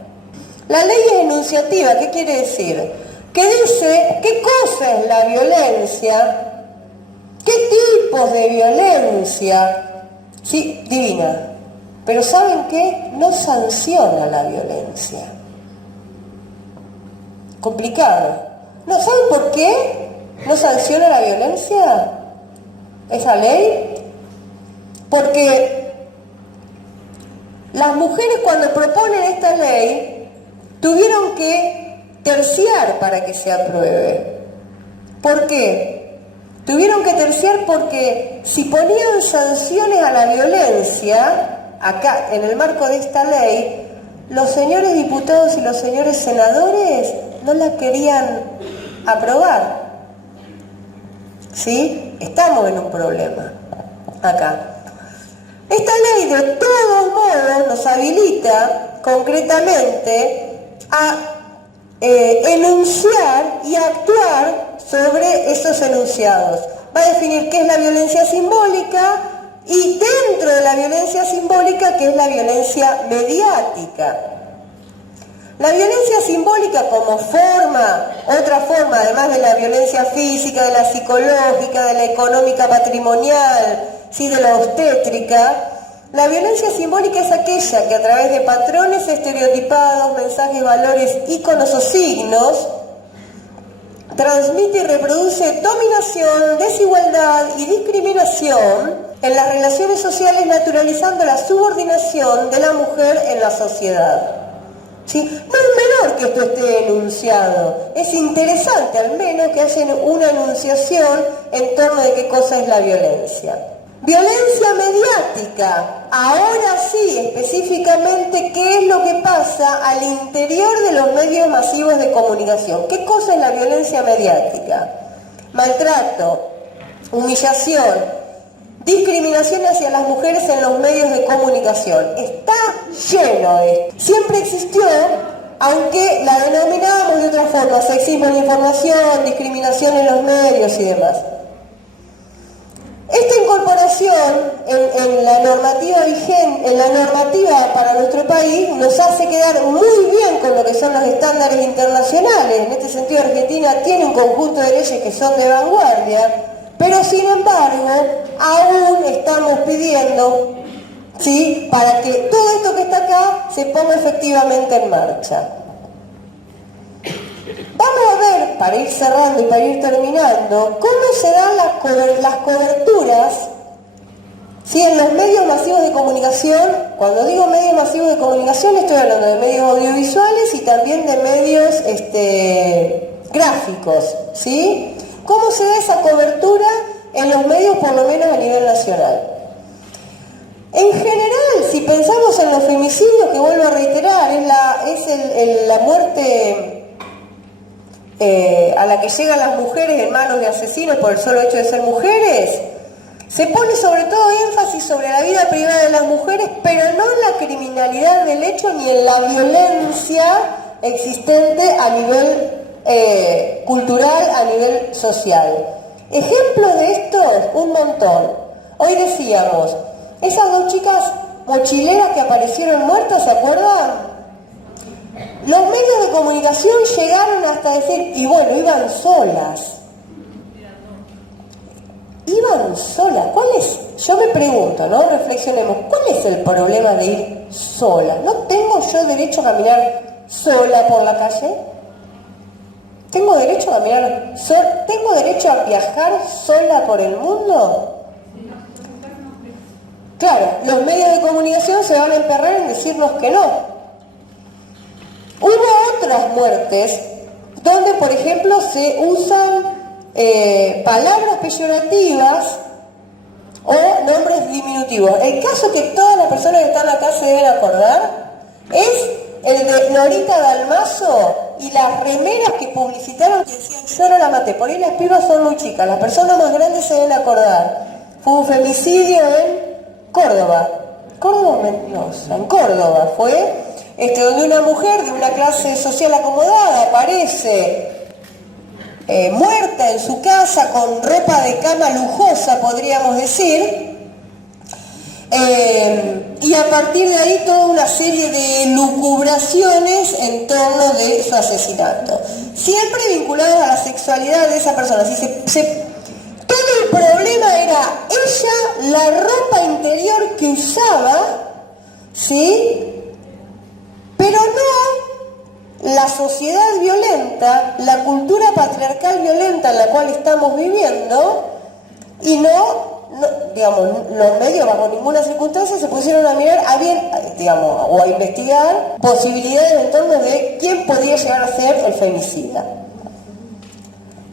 La ley es enunciativa, ¿qué quiere decir? Que dice qué cosa es la violencia, qué tipos de violencia, sí, divina. Pero ¿saben qué? No sanciona la violencia. Complicado. ¿No saben por qué no sanciona la violencia esa ley? Porque las mujeres cuando proponen esta ley tuvieron que terciar para que se apruebe. ¿Por qué? Tuvieron que terciar porque si ponían sanciones a la violencia, acá en el marco de esta ley, los señores diputados y los señores senadores no la querían aprobar. ¿Sí? Estamos en un problema acá. Esta ley de todos modos nos habilita concretamente a enunciar y actuar sobre esos enunciados. Va a definir qué es la violencia simbólica y dentro de la violencia simbólica qué es la violencia mediática. La violencia simbólica como forma, otra forma, además de la violencia física, de la psicológica, de la económica patrimonial, ¿sí? De la obstétrica, la violencia simbólica es aquella que a través de patrones estereotipados, mensajes, valores, íconos o signos, transmite y reproduce dominación, desigualdad y discriminación en las relaciones sociales, naturalizando la subordinación de la mujer en la sociedad. ¿Sí? No es menor que esto esté enunciado, es interesante al menos que haya una enunciación en torno de qué cosa es la violencia. Violencia mediática, ahora sí, específicamente, ¿qué es lo que pasa al interior de los medios masivos de comunicación? ¿Qué cosa es la violencia mediática? Maltrato, humillación, discriminación hacia las mujeres en los medios de comunicación. Está lleno de esto. Siempre existió, aunque la denominábamos de otra forma, sexismo en la información, discriminación en los medios y demás. Esta incorporación en la normativa vigente, en la normativa para nuestro país, nos hace quedar muy bien con lo que son los estándares internacionales. En este sentido, Argentina tiene un conjunto de leyes que son de vanguardia, pero sin embargo, aún estamos pidiendo, ¿sí?, para que todo esto que está acá se ponga efectivamente en marcha. Vamos a ver, para ir cerrando y para ir terminando, cómo se dan las coberturas, ¿sí?, en los medios masivos de comunicación. Cuando digo medios masivos de comunicación estoy hablando de medios audiovisuales y también de medios gráficos, ¿sí? ¿Cómo se da esa cobertura en los medios, por lo menos a nivel nacional? En general, si pensamos en los femicidios, que vuelvo a reiterar, es la muerte a la que llegan las mujeres en manos de asesinos por el solo hecho de ser mujeres, se pone sobre todo énfasis sobre la vida privada de las mujeres, pero no en la criminalidad del hecho ni en la violencia existente a nivel cultural, a nivel social. Ejemplos de esto, un montón. Hoy decíamos, esas dos chicas mochileras que aparecieron muertas, ¿se acuerdan? Los medios de comunicación llegaron hasta decir, y bueno, iban solas. Iban solas. ¿Cuál es? Yo me pregunto, ¿no? Reflexionemos, ¿cuál es el problema de ir sola? ¿No tengo yo derecho a caminar sola por la calle? ¿Tengo derecho a caminar sola? ¿Tengo derecho a viajar sola por el mundo? Claro, los medios de comunicación se van a emperrar en decirnos que no. Hubo otras muertes donde, por ejemplo, se usan palabras peyorativas o nombres diminutivos. El caso que todas las personas que están acá se deben acordar es el de Norita Dalmazo y las remeras que publicitaron que decían yo no la maté. Por ahí las pibas son muy chicas, las personas más grandes se deben acordar. Fue un femicidio en Córdoba. Córdoba, Mendoza, en Córdoba fue, donde una mujer de una clase social acomodada aparece muerta en su casa con ropa de cama lujosa, podríamos decir, y a partir de ahí toda una serie de lucubraciones en torno de su asesinato, siempre vinculadas a la sexualidad de esa persona. Así todo el problema era ella, la ropa interior que usaba, ¿sí? Pero no la sociedad violenta, la cultura patriarcal violenta en la cual estamos viviendo, y digamos, los medios bajo ninguna circunstancia se pusieron a mirar o a investigar posibilidades en torno de quién podría llegar a ser el femicida.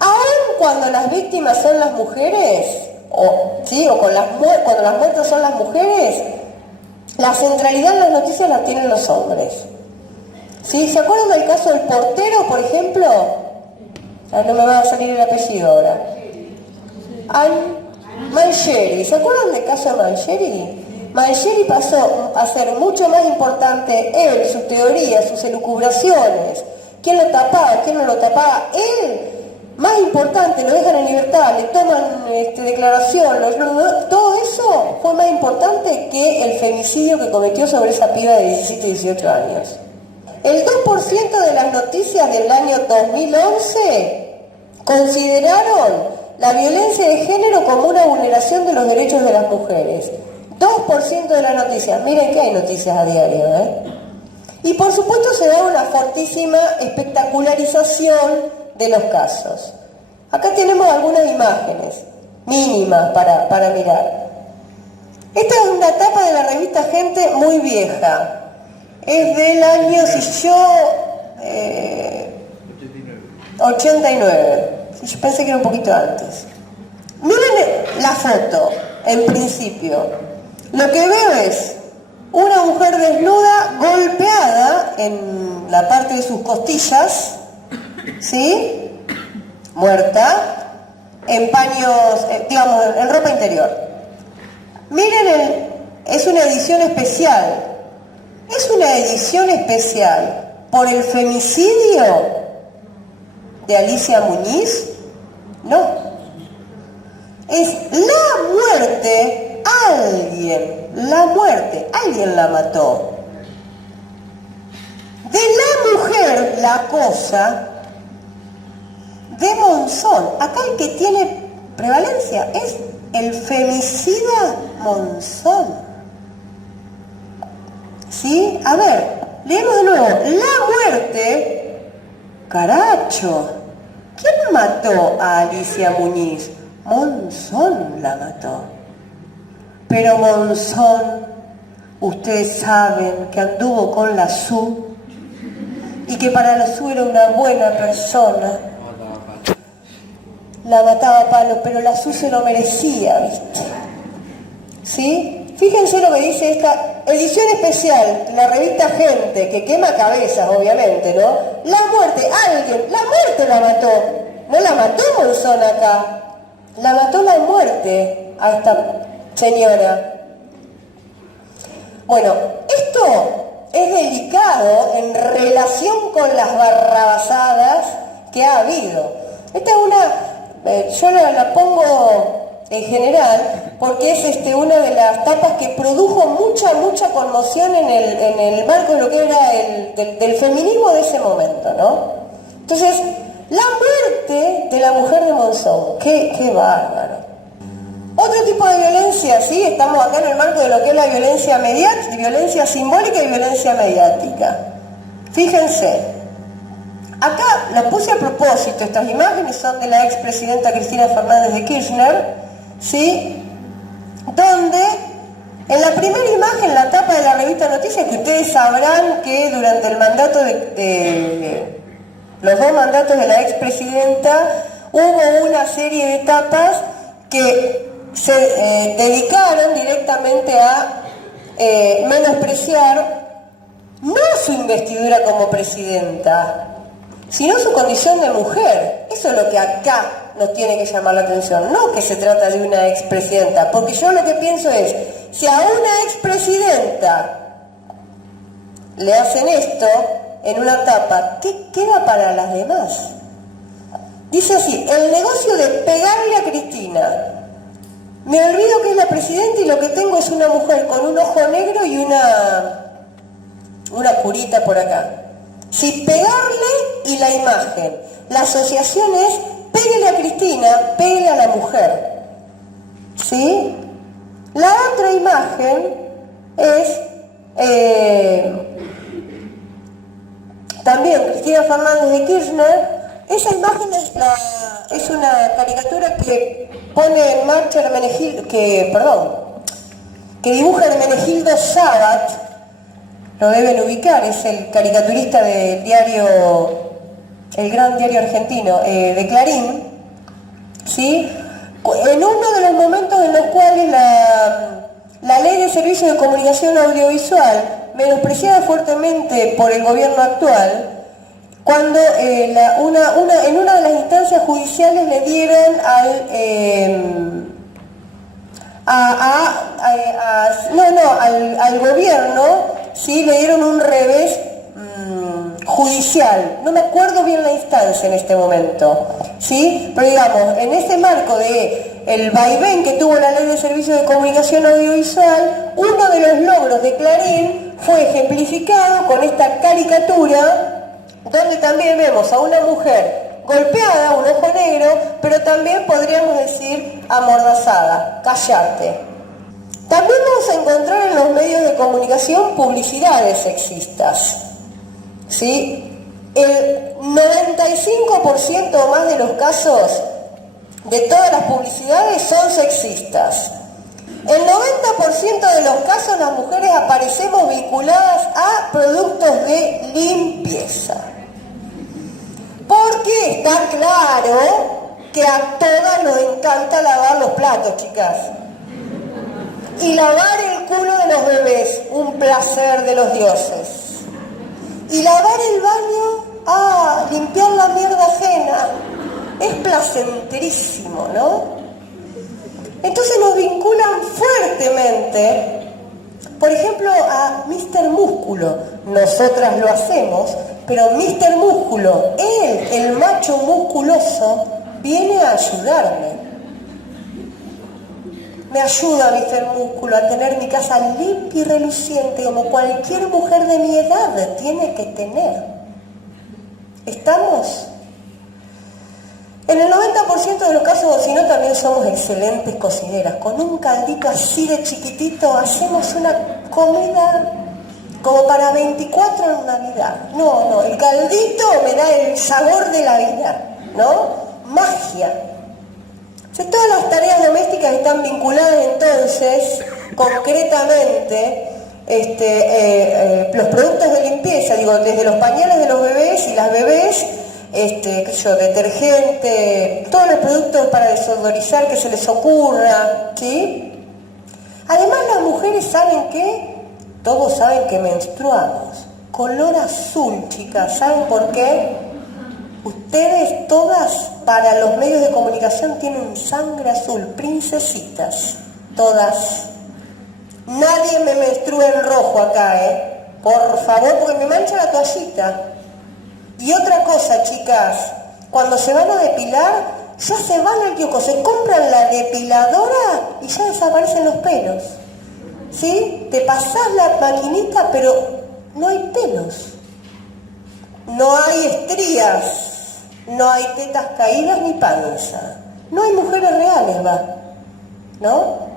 Aún cuando las víctimas son las mujeres, cuando las muertas son las mujeres, la centralidad en las noticias la tienen los hombres. ¿Sí? ¿Se acuerdan del caso del portero, por ejemplo? No me va a salir el apellido ahora. Mangieri. ¿Se acuerdan del caso de Mangieri? Mangieri pasó a ser mucho más importante él, su teoría, sus elucubraciones. ¿Quién lo tapaba? ¿Quién no lo tapaba? Él, más importante, lo dejan en libertad, le toman declaración, todo eso fue más importante que el femicidio que cometió sobre esa piba de 17 y 18 años. El 2% de las noticias del año 2011 consideraron la violencia de género como una vulneración de los derechos de las mujeres. 2% de las noticias. Miren que hay noticias a diario, ¿eh? Y por supuesto se da una fortísima espectacularización de los casos. Acá tenemos algunas imágenes mínimas para mirar. Esta es una tapa de la revista Gente muy vieja. Es del año, 89. Yo pensé que era un poquito antes. Miren la foto, en principio. Lo que veo es una mujer desnuda golpeada en la parte de sus costillas, ¿sí? Muerta, en paños, en ropa interior. Miren, es una edición especial. ¿Es una edición especial por el femicidio de Alicia Muñiz? No. Es la muerte, alguien la mató. De la mujer, la cosa, de Monzón. Acá el que tiene prevalencia es el femicida Monzón. ¿Sí? A ver, leemos de nuevo. La muerte, caracho. ¿Quién mató a Alicia Muñiz? Monzón la mató. Pero Monzón, ustedes saben que anduvo con la SU y que para la SU era una buena persona la mataba a palo, pero la Su se lo merecía, ¿viste? ¿Sí? Fíjense lo que dice esta edición especial, la revista Gente, que quema cabezas, obviamente, ¿no? La muerte, la muerte la mató. No la mató Monzón acá, la mató la muerte a esta señora. Bueno, esto es delicado en relación con las barrabasadas que ha habido. Esta es una, yo la pongo en general porque es una de las tapas que produjo mucha conmoción en el marco de lo que era del feminismo de ese momento, ¿no? Entonces, la muerte de la mujer de Monzón, qué bárbaro. Otro tipo de violencia, ¿sí? Estamos acá en el marco de lo que es la violencia mediática, violencia simbólica y violencia mediática. Fíjense, acá las puse a propósito, estas imágenes son de la expresidenta Cristina Fernández de Kirchner, ¿sí? Donde en la primera imagen, la tapa de la revista Noticias, que ustedes sabrán que durante el mandato de los dos mandatos de la expresidenta hubo una serie de tapas que se dedicaron directamente a menospreciar no su investidura como presidenta, sino su condición de mujer. Eso es lo que acá nos tiene que llamar la atención, no que se trata de una expresidenta, porque yo lo que pienso es, si a una expresidenta le hacen esto en una tapa, ¿qué queda para las demás? Dice así, el negocio de pegarle a Cristina. Me olvido que es la presidenta y lo que tengo es una mujer con un ojo negro y una curita por acá. Si pegarle y la imagen. La asociación es pégale a Cristina, pégale a la mujer. ¿Sí? La otra imagen es también Cristina Fernández de Kirchner. Esa imagen es una caricatura que pone en marcha que dibuja Hermenegildo Sabat, lo deben ubicar, es el caricaturista del diario, el gran diario argentino, de Clarín, ¿sí? En uno de los momentos en los cuales la ley de servicios de comunicación audiovisual, menospreciada fuertemente por el gobierno actual, cuando en una de las instancias judiciales le dieron al gobierno, ¿sí? Le dieron un revés judicial. No me acuerdo bien la instancia en este momento, ¿sí? Pero digamos, en ese marco de el vaivén que tuvo la ley de servicios de comunicación audiovisual, uno de los logros de Clarín fue ejemplificado con esta caricatura, donde también vemos a una mujer golpeada, un ojo negro, pero también podríamos decir amordazada, callate. También vamos a encontrar en los medios de comunicación publicidades sexistas, ¿sí? El 95% o más de los casos de todas las publicidades son sexistas. El 90% de los casos las mujeres aparecemos vinculadas a productos de limpieza. Porque está claro que a todas nos encanta lavar los platos, chicas. Y lavar el culo de los bebés, un placer de los dioses. Y lavar el baño, limpiar la mierda ajena, es placenterísimo, ¿no? Entonces nos vinculan fuertemente, por ejemplo, a Mr. Músculo. Nosotras lo hacemos, pero Mr. Músculo, él, el macho musculoso, viene a ayudarme. Me ayuda Mr. Músculo a tener mi casa limpia y reluciente como cualquier mujer de mi edad tiene que tener. ¿Estamos? En el 90% de los casos, o si no, también somos excelentes cocineras. Con un caldito así de chiquitito hacemos una comida como para 24 en Navidad. No, el caldito me da el sabor de la vida, ¿no? Magia. Todas las tareas domésticas están vinculadas entonces, concretamente, los productos de limpieza, digo, desde los pañales de los bebés y las bebés, qué sé yo, detergente, todos los productos para desodorizar que se les ocurra, ¿sí? Además las mujeres saben que, todos saben que menstruamos. Color azul, chicas, ¿saben por qué? Ustedes todas para los medios de comunicación tienen sangre azul, princesitas, todas. Nadie me menstrua en rojo acá, por favor, porque me mancha la toallita. Y otra cosa, chicas, cuando se van a depilar, ya se van al kiosco, se compran la depiladora y ya desaparecen los pelos. ¿Sí? Te pasás la maquinita, pero no hay pelos. No hay estrías, no hay tetas caídas ni panza. No hay mujeres reales, ¿no?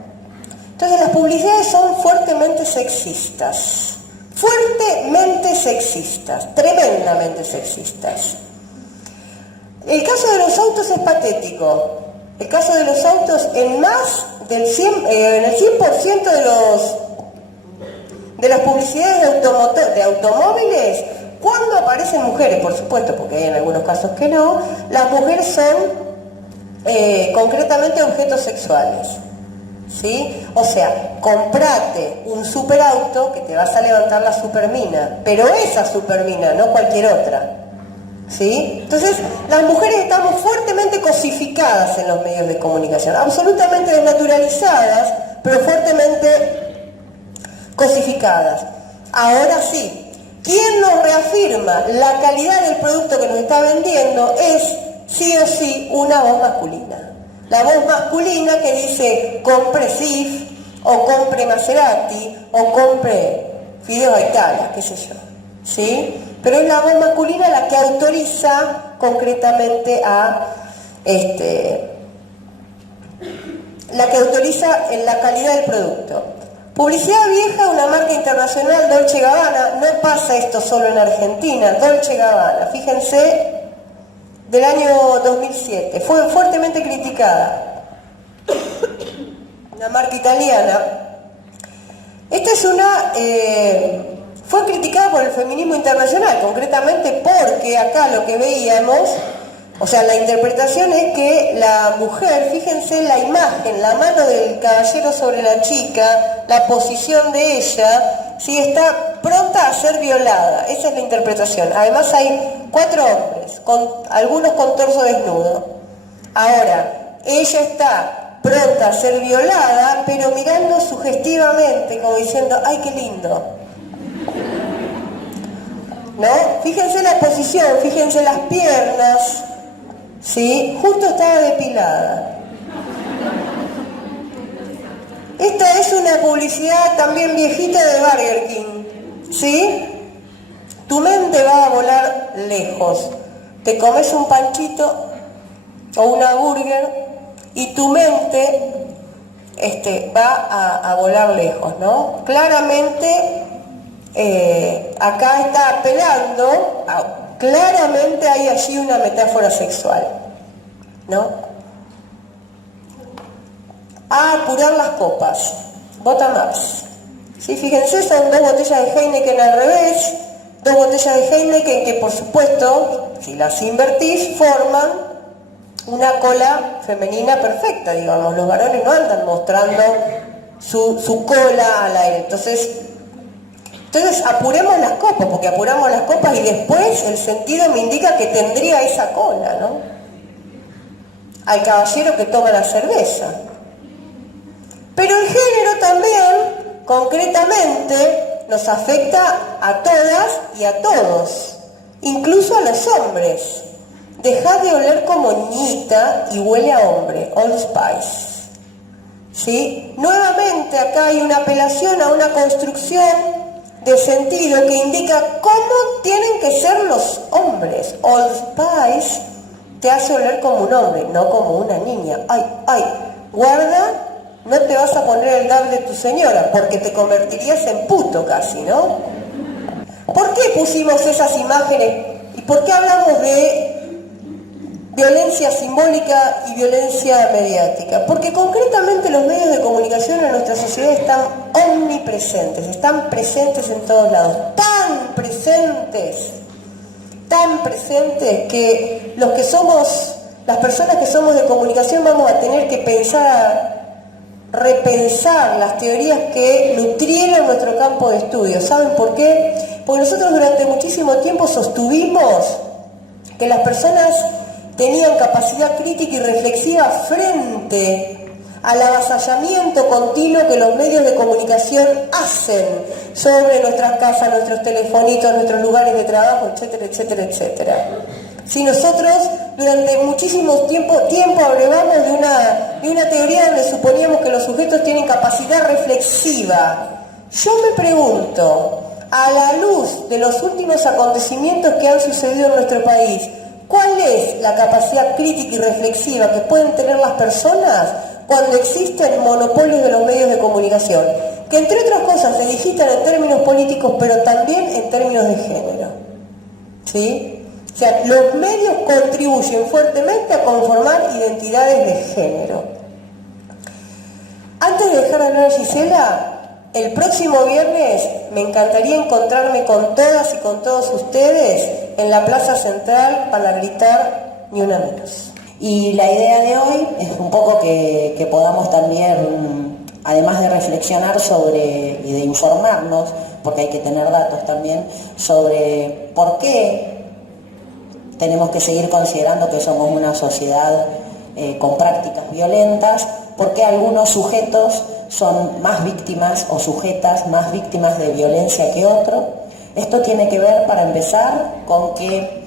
Entonces las publicidades son fuertemente sexistas. Fuertemente sexistas, tremendamente sexistas. El caso de los autos es patético. El caso de los autos en más del 100%, en el 100% de las publicidades de automóviles, cuando aparecen mujeres, por supuesto, porque hay en algunos casos que no, las mujeres son concretamente objetos sexuales. ¿Sí? O sea, comprate un superauto que te vas a levantar la supermina, pero esa supermina, no cualquier otra. ¿Sí? Entonces, las mujeres estamos fuertemente cosificadas en los medios de comunicación, absolutamente desnaturalizadas, pero fuertemente cosificadas. Ahora sí, ¿quién nos reafirma la calidad del producto que nos está vendiendo? Es sí o sí una voz masculina. La voz masculina que dice compre Cif, o compre Maserati, o compre Fideos Aitala, qué sé yo, ¿sí? Pero es la voz masculina la que autoriza concretamente la que autoriza en la calidad del producto. Publicidad vieja, una marca internacional, Dolce & Gabbana, no pasa esto solo en Argentina, Dolce & Gabbana, fíjense, del año 2007, fue fuertemente criticada, una marca italiana. Esta es fue criticada por el feminismo internacional, concretamente porque acá lo que veíamos, o sea, la interpretación es que la mujer, fíjense la imagen, la mano del caballero sobre la chica, la posición de ella, ¿sí? Está pronta a ser violada, esa es la interpretación. Además hay 4 hombres, algunos con torso desnudo. Ahora, ella está pronta a ser violada, pero mirando sugestivamente, como diciendo, ¡ay, qué lindo! ¿No? Fíjense la posición, fíjense las piernas, ¿sí? Justo estaba depilada. Esta es una publicidad también viejita de Burger King, ¿sí? Tu mente va a volar lejos. Te comes un panchito o una burger y tu mente va a volar lejos, ¿no? Claramente acá está apelando, claramente hay allí una metáfora sexual, ¿no? A apurar las copas, bottom-ups. ¿Sí? Fíjense, son 2 botellas de Heineken al revés, 2 botellas de Heineken que por supuesto, si las invertís, forman una cola femenina perfecta, digamos. Los varones no andan mostrando su cola al aire. Entonces apuremos las copas, porque apuramos las copas y después el sentido me indica que tendría esa cola, ¿no? Al caballero que toma la cerveza. Pero el género también, concretamente, nos afecta a todas y a todos, incluso a los hombres. Dejad de oler como niñita y huele a hombre, Old Spice. ¿Sí? Nuevamente acá hay una apelación a una construcción de sentido que indica cómo tienen que ser los hombres. Old Spice te hace oler como un hombre, no como una niña. Ay, guarda, no te vas a poner el DAB de tu señora, porque te convertirías en puto casi, ¿no? ¿Por qué pusimos esas imágenes? ¿Y por qué hablamos de violencia simbólica y violencia mediática? Porque concretamente los medios de comunicación en nuestra sociedad están omnipresentes, están presentes en todos lados, tan presentes tan presentes que las personas que somos de comunicación vamos a tener que repensar las teorías que nutrieron nuestro campo de estudio. ¿Saben por qué? Porque nosotros durante muchísimo tiempo sostuvimos que las personas tenían capacidad crítica y reflexiva frente al avasallamiento continuo que los medios de comunicación hacen sobre nuestras casas, nuestros telefonitos, nuestros lugares de trabajo, etcétera, etcétera, etcétera. Si nosotros durante muchísimo tiempo abrevamos de una teoría donde suponíamos que los sujetos tienen capacidad reflexiva, yo me pregunto, a la luz de los últimos acontecimientos que han sucedido en nuestro país, ¿cuál es la capacidad crítica y reflexiva que pueden tener las personas cuando existen monopolios de los medios de comunicación? Que entre otras cosas se digitan en términos políticos, pero también en términos de género. ¿Sí? O sea, los medios contribuyen fuertemente a conformar identidades de género. Antes de dejar de hablar a Gisela, el próximo viernes me encantaría encontrarme con todas y con todos ustedes en la Plaza Central para gritar ni una menos. Y la idea de hoy es un poco que podamos también, además de reflexionar sobre y de informarnos, porque hay que tener datos también, sobre por qué tenemos que seguir considerando que somos una sociedad con prácticas violentas, por qué algunos sujetos son más víctimas o sujetas más víctimas de violencia que otros. Esto tiene que ver, para empezar, con que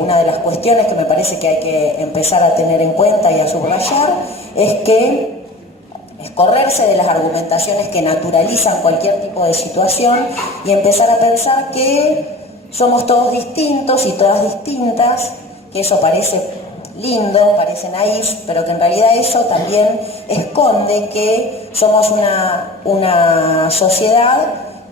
una de las cuestiones que me parece que hay que empezar a tener en cuenta y a subrayar es correrse de las argumentaciones que naturalizan cualquier tipo de situación y empezar a pensar que somos todos distintos y todas distintas, que eso parece lindo, parece naif, pero que en realidad eso también esconde que somos una sociedad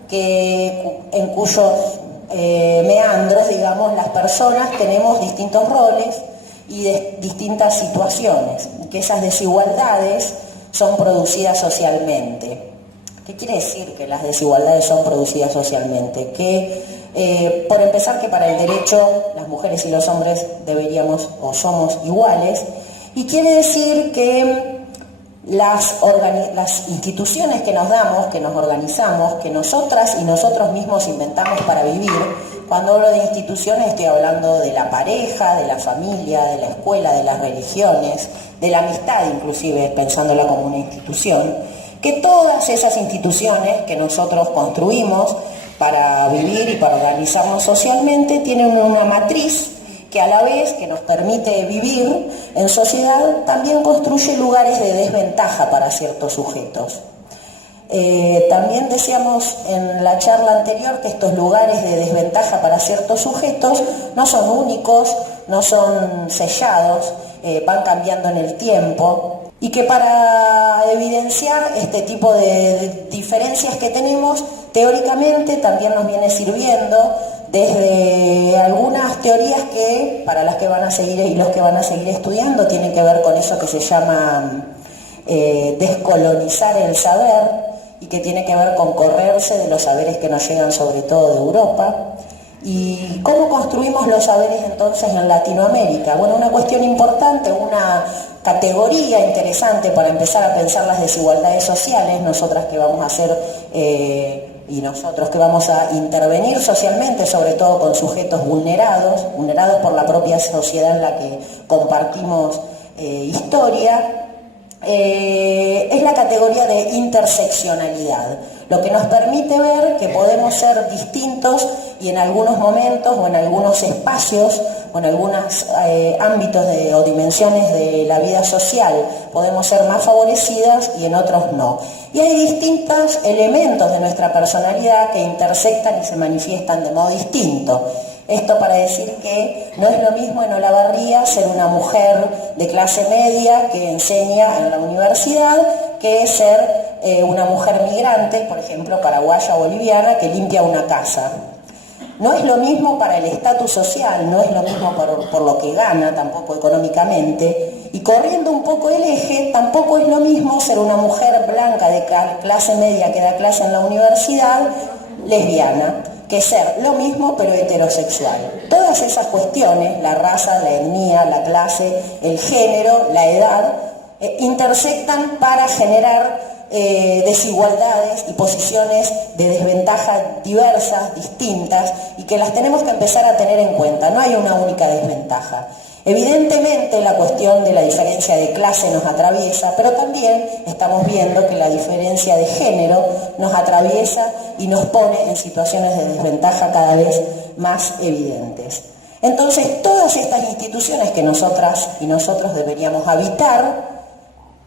en cuyos meandros, digamos, las personas tenemos distintos roles y distintas situaciones, y que esas desigualdades son producidas socialmente. ¿Qué quiere decir que las desigualdades son producidas socialmente? Que, por empezar, que para el derecho las mujeres y los hombres deberíamos o somos iguales, y quiere decir que las instituciones que nos damos, que nos organizamos, que nosotras y nosotros mismos inventamos para vivir. Cuando hablo de instituciones estoy hablando de la pareja, de la familia, de la escuela, de las religiones, de la amistad inclusive, pensándola como una institución, que todas esas instituciones que nosotros construimos para vivir y para organizarnos socialmente tienen una matriz que a la vez que nos permite vivir en sociedad, también construye lugares de desventaja para ciertos sujetos. También decíamos en la charla anterior que estos lugares de desventaja para ciertos sujetos no son únicos, no son sellados, van cambiando en el tiempo, y que para evidenciar este tipo de diferencias que tenemos, teóricamente también nos viene sirviendo desde algunas teorías que, para las que van a seguir y los que van a seguir estudiando, tienen que ver con eso que se llama descolonizar el saber, y que tiene que ver con correrse de los saberes que nos llegan sobre todo de Europa. ¿Y cómo construimos los saberes entonces en Latinoamérica? Bueno, una cuestión importante, una categoría interesante para empezar a pensar las desigualdades sociales, nosotras que vamos a hacer y nosotros que vamos a intervenir socialmente, sobre todo con sujetos vulnerados por la propia sociedad en la que compartimos historia, es la categoría de interseccionalidad, lo que nos permite ver que podemos ser distintos y en algunos momentos o en algunos espacios o en algunos ámbitos o dimensiones de la vida social podemos ser más favorecidas y en otros no. Y hay distintos elementos de nuestra personalidad que intersectan y se manifiestan de modo distinto. Esto para decir que no es lo mismo en Olavarría ser una mujer de clase media que enseña en la universidad que ser una mujer migrante, por ejemplo, paraguaya o boliviana, que limpia una casa. No es lo mismo para el estatus social, no es lo mismo por lo que gana, tampoco económicamente. Y corriendo un poco el eje, tampoco es lo mismo ser una mujer blanca de clase media que da clase en la universidad, lesbiana. que ser lo mismo pero heterosexual. Todas esas cuestiones, la raza, la etnia, la clase, el género, la edad, intersectan para generar desigualdades y posiciones de desventaja diversas, distintas, y que las tenemos que empezar a tener en cuenta. No hay una única desventaja. Evidentemente la cuestión de la diferencia de clase nos atraviesa, pero también estamos viendo que la diferencia de género nos atraviesa y nos pone en situaciones de desventaja cada vez más evidentes. Entonces, todas estas instituciones que nosotras y nosotros deberíamos habitar,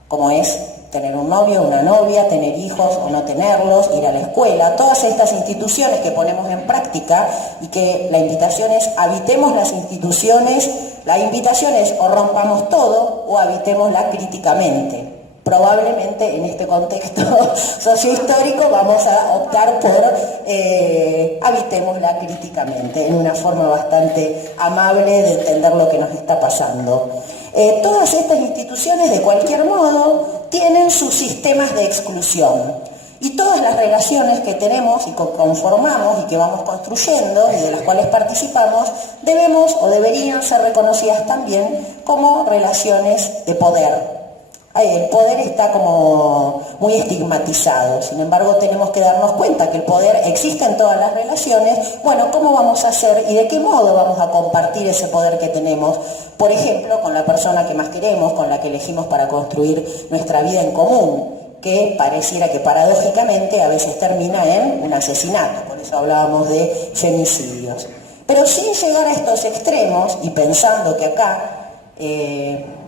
como es tener un novio, una novia, tener hijos o no tenerlos, ir a la escuela, todas estas instituciones que ponemos en práctica, y que la invitación es habitemos las instituciones, la invitación es o rompamos todo o habitémosla críticamente. Probablemente en este contexto sociohistórico vamos a optar por habitémosla críticamente, en una forma bastante amable de entender lo que nos está pasando. Todas estas instituciones, de cualquier modo, tienen sus sistemas de exclusión. Y todas las relaciones que tenemos y que conformamos y que vamos construyendo y de las cuales participamos, debemos o deberían ser reconocidas también como relaciones de poder. El poder está como muy estigmatizado, sin embargo tenemos que darnos cuenta que el poder existe en todas las relaciones. Bueno, ¿cómo vamos a hacer y de qué modo vamos a compartir ese poder que tenemos? Por ejemplo, con la persona que más queremos, con la que elegimos para construir nuestra vida en común, que pareciera que paradójicamente a veces termina en un asesinato, por eso hablábamos de femicidios. Pero sin llegar a estos extremos y pensando que acá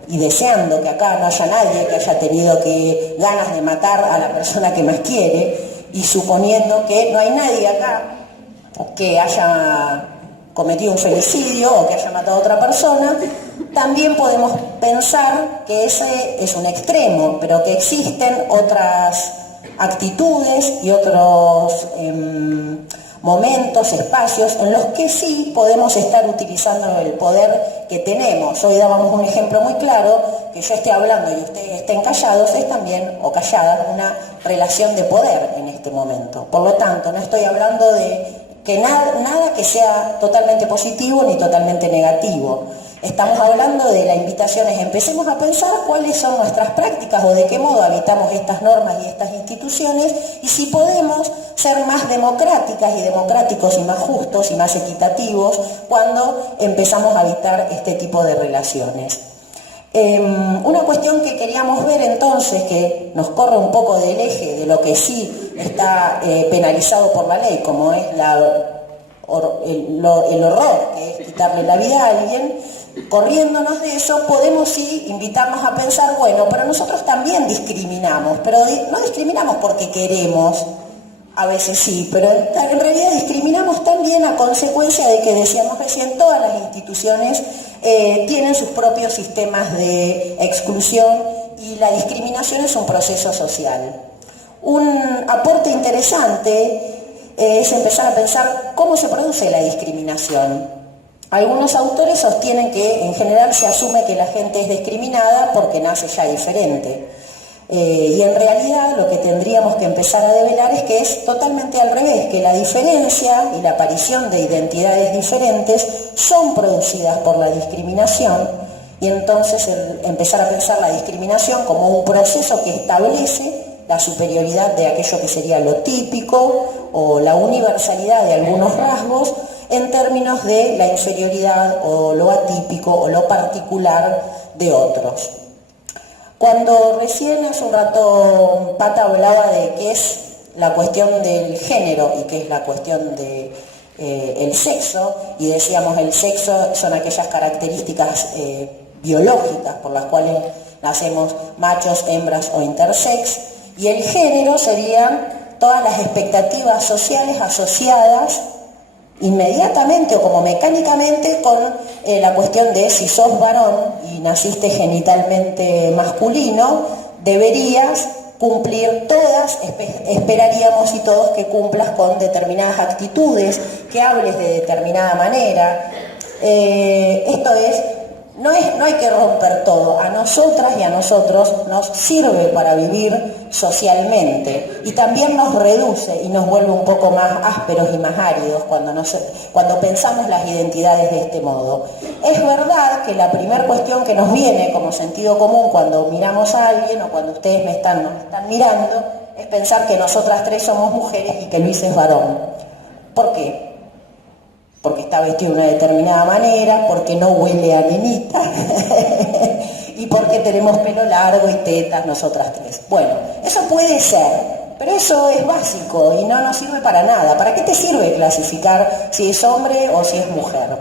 y deseando que acá no haya nadie que haya tenido ganas de matar a la persona que más quiere, y suponiendo que no hay nadie acá que haya cometido un femicidio o que haya matado a otra persona, también podemos pensar que ese es un extremo, pero que existen otras actitudes y otros momentos, espacios en los que sí podemos estar utilizando el poder que tenemos. Hoy dábamos un ejemplo muy claro, que yo esté hablando y ustedes estén callados, es también, o calladas, una relación de poder en este momento. Por lo tanto, no estoy hablando de que nada que sea totalmente positivo ni totalmente negativo. Estamos hablando de la invitación es empecemos a pensar cuáles son nuestras prácticas o de qué modo habitamos estas normas y estas instituciones, y si podemos ser más democráticas y democráticos y más justos y más equitativos cuando empezamos a habitar este tipo de relaciones. Una cuestión que queríamos ver entonces, que nos corre un poco del eje de lo que sí está penalizado por la ley, como es el horror que es quitarle la vida a alguien, corriéndonos de eso, podemos sí invitarnos a pensar, bueno, pero nosotros también discriminamos, pero no discriminamos porque queremos, a veces sí, pero en realidad discriminamos también a consecuencia de que, decíamos recién, todas las instituciones tienen sus propios sistemas de exclusión y la discriminación es un proceso social. Un aporte interesante es empezar a pensar cómo se produce la discriminación. Algunos autores sostienen que en general se asume que la gente es discriminada porque nace ya diferente. Y en realidad lo que tendríamos que empezar a develar es que es totalmente al revés, que la diferencia y la aparición de identidades diferentes son producidas por la discriminación, y entonces empezar a pensar la discriminación como un proceso que establece la superioridad de aquello que sería lo típico o la universalidad de algunos rasgos en términos de la inferioridad o lo atípico o lo particular de otros. Cuando recién hace un rato Pata hablaba de qué es la cuestión del género y qué es la cuestión de el sexo, y decíamos el sexo son aquellas características biológicas por las cuales nacemos machos, hembras o intersex, y el género serían todas las expectativas sociales asociadas inmediatamente o como mecánicamente con la cuestión de si sos varón y naciste genitalmente masculino, deberías cumplir todas, esperaríamos y todos que cumplas con determinadas actitudes, que hables de determinada manera. Esto es No hay que romper todo. A nosotras y a nosotros nos sirve para vivir socialmente y también nos reduce y nos vuelve un poco más ásperos y más áridos cuando pensamos las identidades de este modo. Es verdad que la primera cuestión que nos viene como sentido común cuando miramos a alguien o cuando ustedes nos están mirando es pensar que nosotras tres somos mujeres y que Luis es varón. ¿Por qué? Porque está vestido de una determinada manera, porque no huele a nenita y porque tenemos pelo largo y tetas nosotras tres. Bueno, eso puede ser, pero eso es básico y no nos sirve para nada. ¿Para qué te sirve clasificar si es hombre o si es mujer?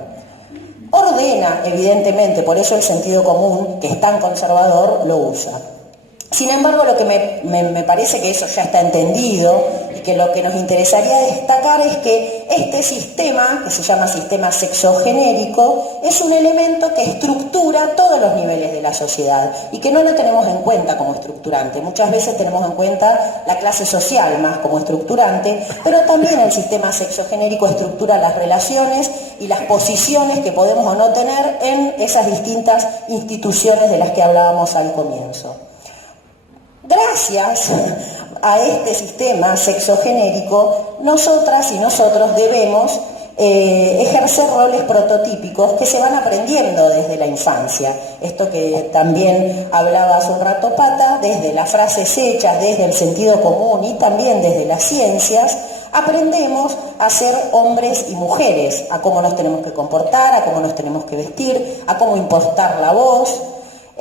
Ordena, evidentemente, por eso el sentido común, que es tan conservador, lo usa. Sin embargo, lo que me parece que eso ya está entendido y que lo que nos interesaría destacar es que este sistema, que se llama sistema sexogenérico, es un elemento que estructura todos los niveles de la sociedad y que no lo tenemos en cuenta como estructurante. Muchas veces tenemos en cuenta la clase social más como estructurante, pero también el sistema sexogenérico estructura las relaciones y las posiciones que podemos o no tener en esas distintas instituciones de las que hablábamos al comienzo. Gracias a este sistema sexogenérico, nosotras y nosotros debemos ejercer roles prototípicos que se van aprendiendo desde la infancia. Esto que también hablaba hace un rato Pata, desde las frases hechas, desde el sentido común y también desde las ciencias, aprendemos a ser hombres y mujeres, a cómo nos tenemos que comportar, a cómo nos tenemos que vestir, a cómo impostar la voz,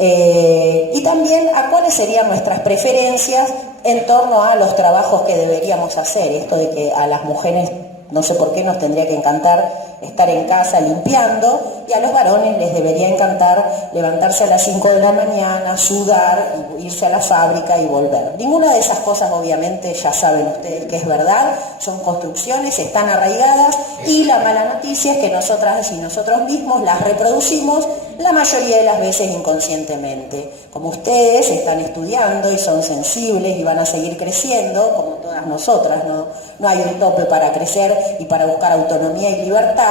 y también a cuáles serían nuestras preferencias en torno a los trabajos que deberíamos hacer. Esto de que a las mujeres, no sé por qué, nos tendría que encantar estar en casa limpiando y a los varones les debería encantar levantarse a las 5 de la mañana, sudar, irse a la fábrica y volver. Ninguna de esas cosas, obviamente, ya saben ustedes que es verdad, son construcciones, están arraigadas y la mala noticia es que nosotras y nosotros mismos las reproducimos la mayoría de las veces inconscientemente. Como ustedes están estudiando y son sensibles y van a seguir creciendo, como todas nosotras, no hay un tope para crecer y para buscar autonomía y libertad,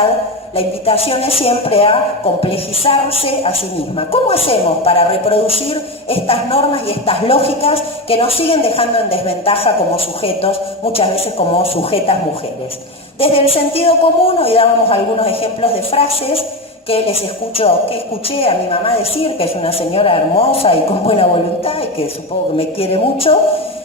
la invitación es siempre a complejizarse a sí misma. ¿Cómo hacemos para reproducir estas normas y estas lógicas que nos siguen dejando en desventaja como sujetos, muchas veces como sujetas mujeres? Desde el sentido común, hoy dábamos algunos ejemplos de frases que escuché a mi mamá decir, que es una señora hermosa y con buena voluntad y que supongo que me quiere mucho,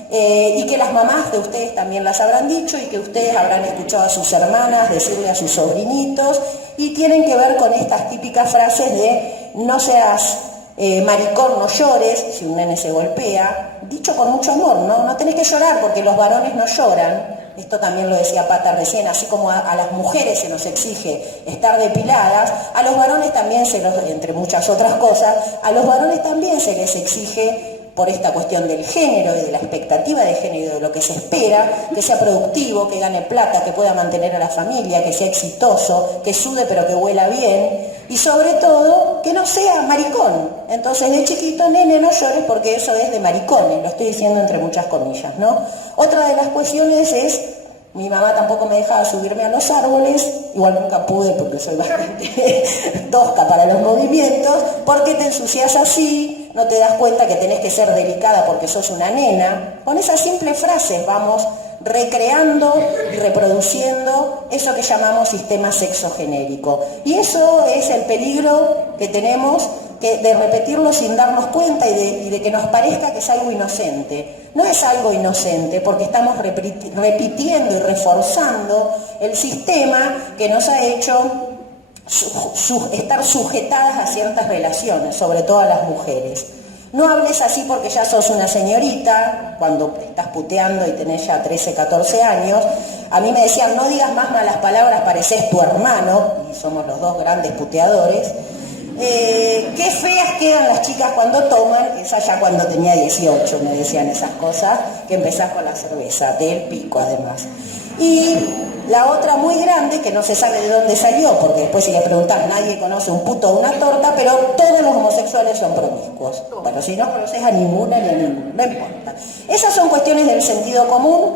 y que las mamás de ustedes también las habrán dicho y que ustedes habrán escuchado a sus hermanas decirle a sus sobrinitos, y tienen que ver con estas típicas frases de no seas maricón, no llores si un nene se golpea, dicho con mucho amor, no tenés que llorar porque los varones no lloran. Esto también lo decía Pata recién, así como a las mujeres se nos exige estar depiladas, a los varones también entre muchas otras cosas, a los varones también se les exige, por esta cuestión del género y de la expectativa de género y de lo que se espera, que sea productivo, que gane plata, que pueda mantener a la familia, que sea exitoso, que sude pero que huela bien y sobre todo que no sea maricón. Entonces de chiquito, nene, no llores porque eso es de maricones, lo estoy diciendo entre muchas comillas, ¿no? Otra de las cuestiones es, mi mamá tampoco me dejaba subirme a los árboles, igual nunca pude porque soy bastante tosca para los movimientos. ¿Por qué te ensucias así? ¿No te das cuenta que tenés que ser delicada porque sos una nena? Con esas simples frases vamos recreando y reproduciendo eso que llamamos sistema sexogenérico. Y eso es el peligro que tenemos de repetirlo sin darnos cuenta y de que nos parezca que es algo inocente. No es algo inocente porque estamos repitiendo y reforzando el sistema que nos ha hecho estar sujetadas a ciertas relaciones, sobre todo a las mujeres. No hables así porque ya sos una señorita, cuando estás puteando y tenés ya 13, 14 años. A mí me decían, no digas más malas palabras, pareces tu hermano, y somos los dos grandes puteadores. Qué feas quedan las chicas cuando toman, esa ya cuando tenía 18 me decían esas cosas, que empezás con la cerveza, del pico además. Y la otra muy grande, que no se sabe de dónde salió, porque después si le preguntás, nadie conoce un puto o una torta, pero todos los homosexuales son promiscuos. Bueno, si no conoces a ninguna ni a ninguno, no importa. Esas son cuestiones del sentido común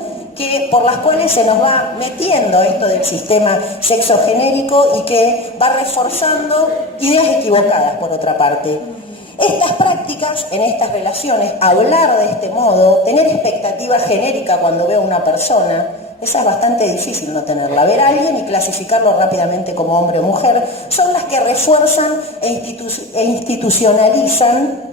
por las cuales se nos va metiendo esto del sistema sexogenérico y que va reforzando ideas equivocadas, por otra parte. Estas prácticas, en estas relaciones, hablar de este modo, tener expectativa genérica cuando veo a una persona, esa es bastante difícil no tenerla. Ver a alguien y clasificarlo rápidamente como hombre o mujer, son las que refuerzan e institucionalizan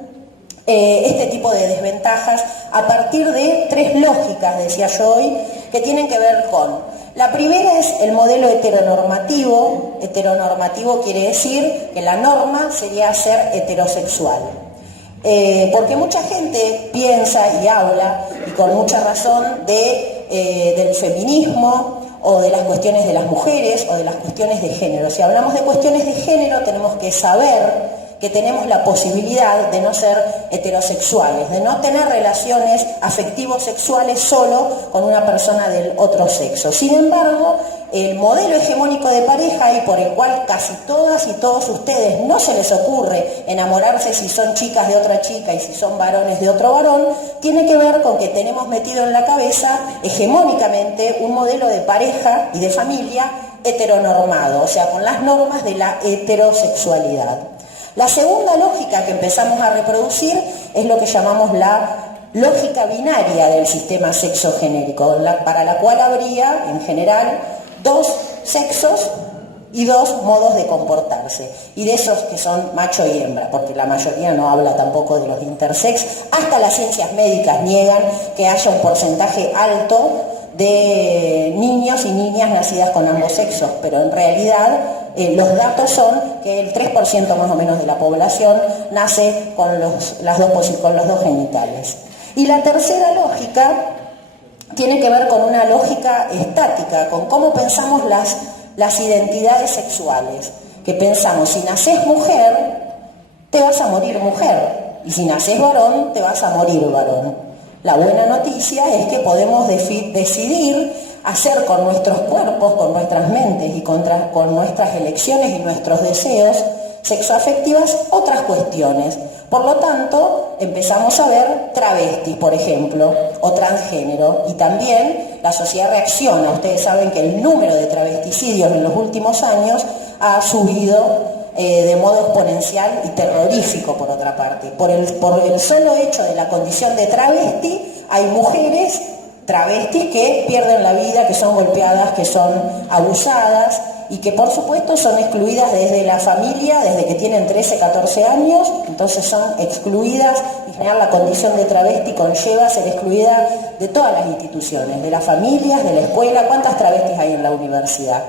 este tipo de desventajas a partir de tres lógicas, decía yo hoy, que tienen que ver con: la primera es el modelo heteronormativo. Heteronormativo quiere decir que la norma sería ser heterosexual. Porque mucha gente piensa y habla, y con mucha razón, del feminismo o de las cuestiones de las mujeres o de las cuestiones de género. Si hablamos de cuestiones de género, tenemos que saber que tenemos la posibilidad de no ser heterosexuales, de no tener relaciones afectivo-sexuales solo con una persona del otro sexo. Sin embargo, el modelo hegemónico de pareja, y por el cual casi todas y todos ustedes no se les ocurre enamorarse si son chicas de otra chica y si son varones de otro varón, tiene que ver con que tenemos metido en la cabeza hegemónicamente un modelo de pareja y de familia heteronormado, o sea, con las normas de la heterosexualidad. La segunda lógica que empezamos a reproducir es lo que llamamos la lógica binaria del sistema sexogenérico, para la cual habría, en general, dos sexos y dos modos de comportarse. Y de esos que son macho y hembra, porque la mayoría no habla tampoco de los intersex. Hasta las ciencias médicas niegan que haya un porcentaje alto de niños y niñas nacidas con ambos sexos, pero en realidad los datos son que el 3% más o menos de la población nace con los dos genitales. Y la tercera lógica tiene que ver con una lógica estática, con cómo pensamos las identidades sexuales, que pensamos: si nacés mujer, te vas a morir mujer, y si nacés varón, te vas a morir varón. La buena noticia es que podemos decidir hacer con nuestros cuerpos, con nuestras mentes y con nuestras elecciones y nuestros deseos sexoafectivas otras cuestiones. Por lo tanto, empezamos a ver travestis, por ejemplo, o transgénero, y también la sociedad reacciona. Ustedes saben que el número de travesticidios en los últimos años ha subido de modo exponencial y terrorífico, por otra parte. Por el solo hecho de la condición de travesti, hay mujeres travestis que pierden la vida, que son golpeadas, que son abusadas y que por supuesto son excluidas desde la familia, desde que tienen 13, 14 años, entonces son excluidas. En general la condición de travesti conlleva ser excluida de todas las instituciones, de las familias, de la escuela. ¿Cuántas travestis hay en la universidad?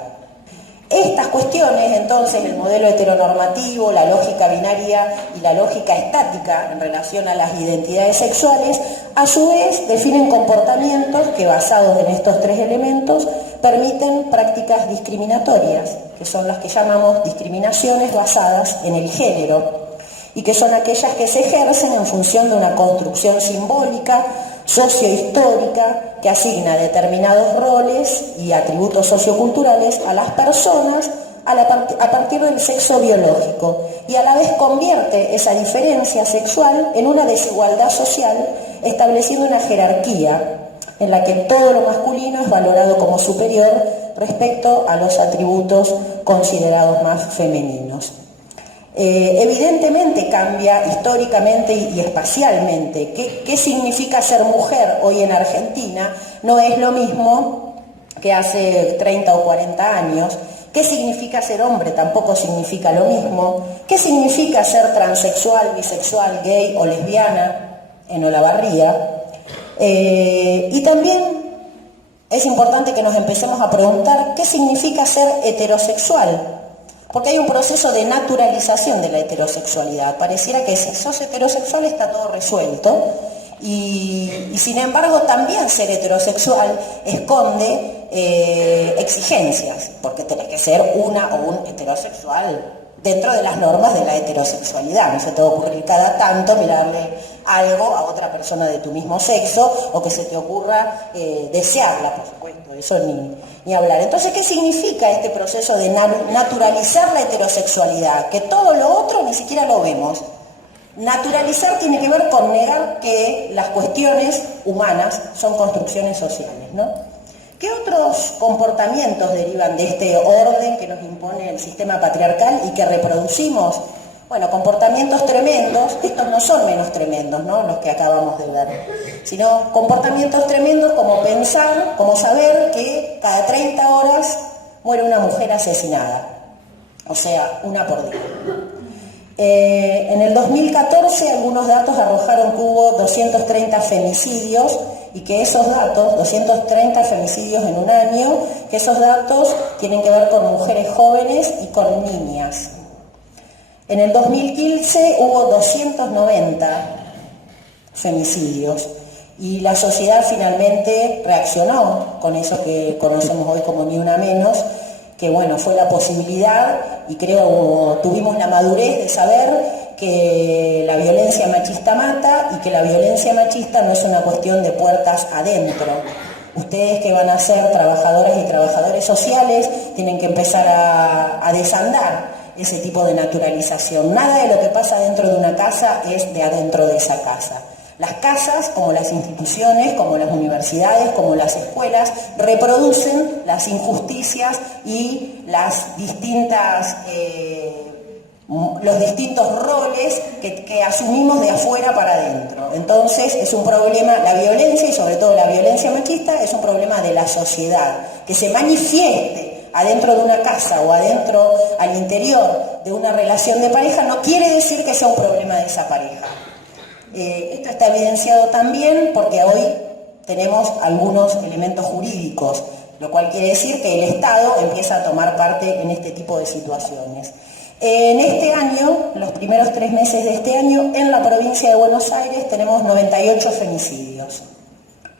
Estas cuestiones, entonces, el modelo heteronormativo, la lógica binaria y la lógica estática en relación a las identidades sexuales, a su vez definen comportamientos que, basados en estos tres elementos, permiten prácticas discriminatorias, que son las que llamamos discriminaciones basadas en el género, y que son aquellas que se ejercen en función de una construcción simbólica, sociohistórica, que asigna determinados roles y atributos socioculturales a las personas a partir del sexo biológico, y a la vez convierte esa diferencia sexual en una desigualdad social, estableciendo una jerarquía en la que todo lo masculino es valorado como superior respecto a los atributos considerados más femeninos. Evidentemente cambia históricamente y espacialmente. ¿Qué significa ser mujer hoy en Argentina? No es lo mismo que hace 30 o 40 años. ¿Qué significa ser hombre? Tampoco significa lo mismo. ¿Qué significa ser transexual, bisexual, gay o lesbiana en Olavarría? Y también es importante que nos empecemos a preguntar qué significa ser heterosexual. Porque hay un proceso de naturalización de la heterosexualidad. Pareciera que si sos heterosexual está todo resuelto, y sin embargo también ser heterosexual esconde exigencias, porque tenés que ser una o un heterosexual dentro de las normas de la heterosexualidad. No se te va a ocurrir cada tanto mirarle algo a otra persona de tu mismo sexo, o que se te ocurra desearla, por supuesto, eso ni hablar. Entonces, ¿qué significa este proceso de naturalizar la heterosexualidad? Que todo lo otro ni siquiera lo vemos. Naturalizar tiene que ver con negar que las cuestiones humanas son construcciones sociales, ¿no? ¿Qué otros comportamientos derivan de este orden que nos impone el sistema patriarcal y que reproducimos? Bueno, comportamientos tremendos, estos no son menos tremendos, ¿no?, los que acabamos de ver, sino comportamientos tremendos como pensar, como saber que cada 30 horas muere una mujer asesinada, o sea, una por día. En el 2014 algunos datos arrojaron que hubo 230 femicidios y que esos datos, 230 femicidios en un año, que esos datos tienen que ver con mujeres jóvenes y con niñas. En el 2015 hubo 290 femicidios y la sociedad finalmente reaccionó con eso que conocemos hoy como Ni Una Menos, que bueno, fue la posibilidad y creo tuvimos la madurez de saber que la violencia machista mata y que la violencia machista no es una cuestión de puertas adentro. Ustedes que van a ser trabajadoras y trabajadores sociales tienen que empezar a desandar ese tipo de naturalización. Nada de lo que pasa dentro de una casa es de adentro de esa casa. Las casas, como las instituciones, como las universidades, como las escuelas, reproducen las injusticias y las distintas, los distintos roles que asumimos de afuera para adentro. Entonces es un problema, la violencia y sobre todo la violencia machista es un problema de la sociedad, que se manifieste adentro de una casa o adentro, al interior de una relación de pareja, no quiere decir que sea un problema de esa pareja. Esto está evidenciado también porque hoy tenemos algunos elementos jurídicos, lo cual quiere decir que el Estado empieza a tomar parte en este tipo de situaciones. En este año, los primeros 3 meses de este año, en la provincia de Buenos Aires tenemos 98 femicidios.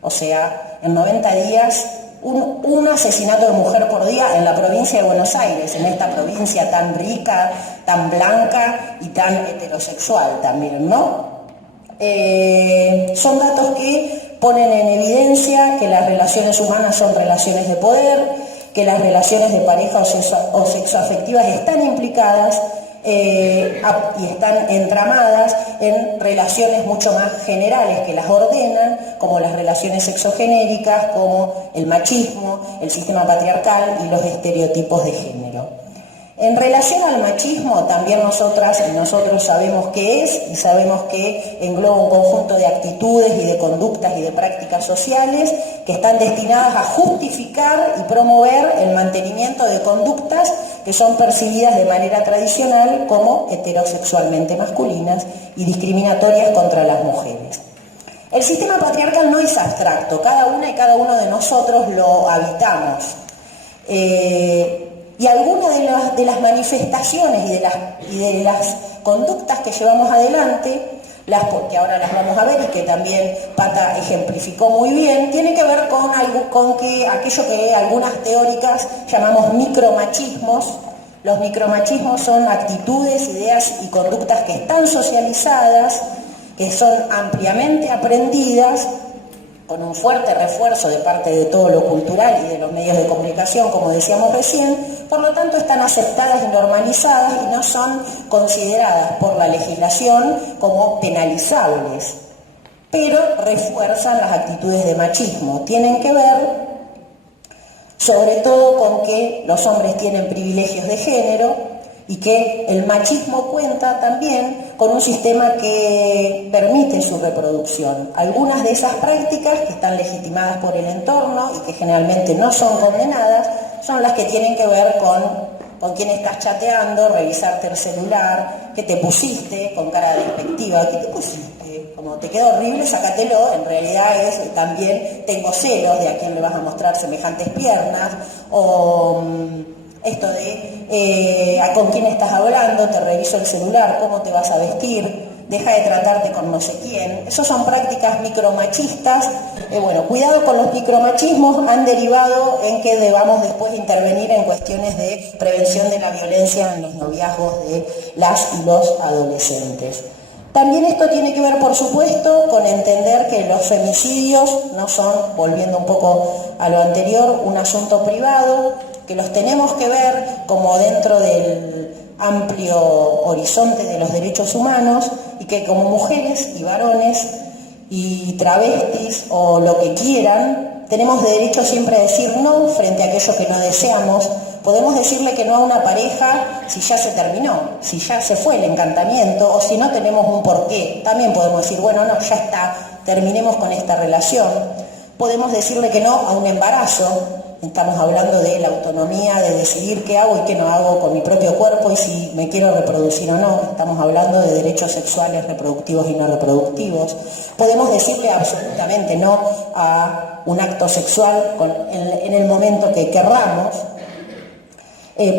O sea, en 90 días, un asesinato de mujer por día en la provincia de Buenos Aires, en esta provincia tan rica, tan blanca y tan heterosexual también, ¿no? Son datos que ponen en evidencia que las relaciones humanas son relaciones de poder, que las relaciones de pareja o sexoafectivas están implicadas y están entramadas en relaciones mucho más generales que las ordenan, como las relaciones sexogenéricas, como el machismo, el sistema patriarcal y los estereotipos de género. En relación al machismo, también nosotras y nosotros sabemos qué es y sabemos que engloba un conjunto de actitudes y de conductas y de prácticas sociales que están destinadas a justificar y promover el mantenimiento de conductas que son percibidas de manera tradicional como heterosexualmente masculinas y discriminatorias contra las mujeres. El sistema patriarcal no es abstracto, cada una y cada uno de nosotros lo habitamos. Y algunas de las manifestaciones y de las conductas que llevamos adelante, que ahora las vamos a ver y que también Pata ejemplificó muy bien, tiene que ver con aquello que algunas teóricas llamamos micromachismos. Los micromachismos son actitudes, ideas y conductas que están socializadas, que son ampliamente aprendidas, con un fuerte refuerzo de parte de todo lo cultural y de los medios de comunicación, como decíamos recién, por lo tanto están aceptadas y normalizadas y no son consideradas por la legislación como penalizables, pero refuerzan las actitudes de machismo. Tienen que ver sobre todo con que los hombres tienen privilegios de género y que el machismo cuenta también con un sistema que permite su reproducción. Algunas de esas prácticas que están legitimadas por el entorno y que generalmente no son condenadas son las que tienen que ver con quién estás chateando, revisarte el celular, qué te pusiste, con cara despectiva, qué te pusiste, como te queda horrible, sácatelo, en realidad es también tengo celos de a quién le vas a mostrar semejantes piernas, o esto de con quién estás hablando, te reviso el celular, cómo te vas a vestir, deja de tratarte con no sé quién. Esas son prácticas micromachistas. Cuidado con los micromachismos, han derivado en que debamos después intervenir en cuestiones de prevención de la violencia en los noviazgos de las y los adolescentes. También esto tiene que ver, por supuesto, con entender que los femicidios no son, volviendo un poco a lo anterior, un asunto privado, que los tenemos que ver como dentro del amplio horizonte de los derechos humanos y que como mujeres y varones y travestis o lo que quieran, tenemos derecho siempre a decir no frente a aquello que no deseamos. Podemos decirle que no a una pareja si ya se terminó, si ya se fue el encantamiento o si no tenemos un porqué. También podemos decir, bueno, no, ya está, terminemos con esta relación. Podemos decirle que no a un embarazo. Estamos hablando de la autonomía, de decidir qué hago y qué no hago con mi propio cuerpo y si me quiero reproducir o no. Estamos hablando de derechos sexuales reproductivos y no reproductivos. Podemos decirle absolutamente no a un acto sexual en el momento que querramos.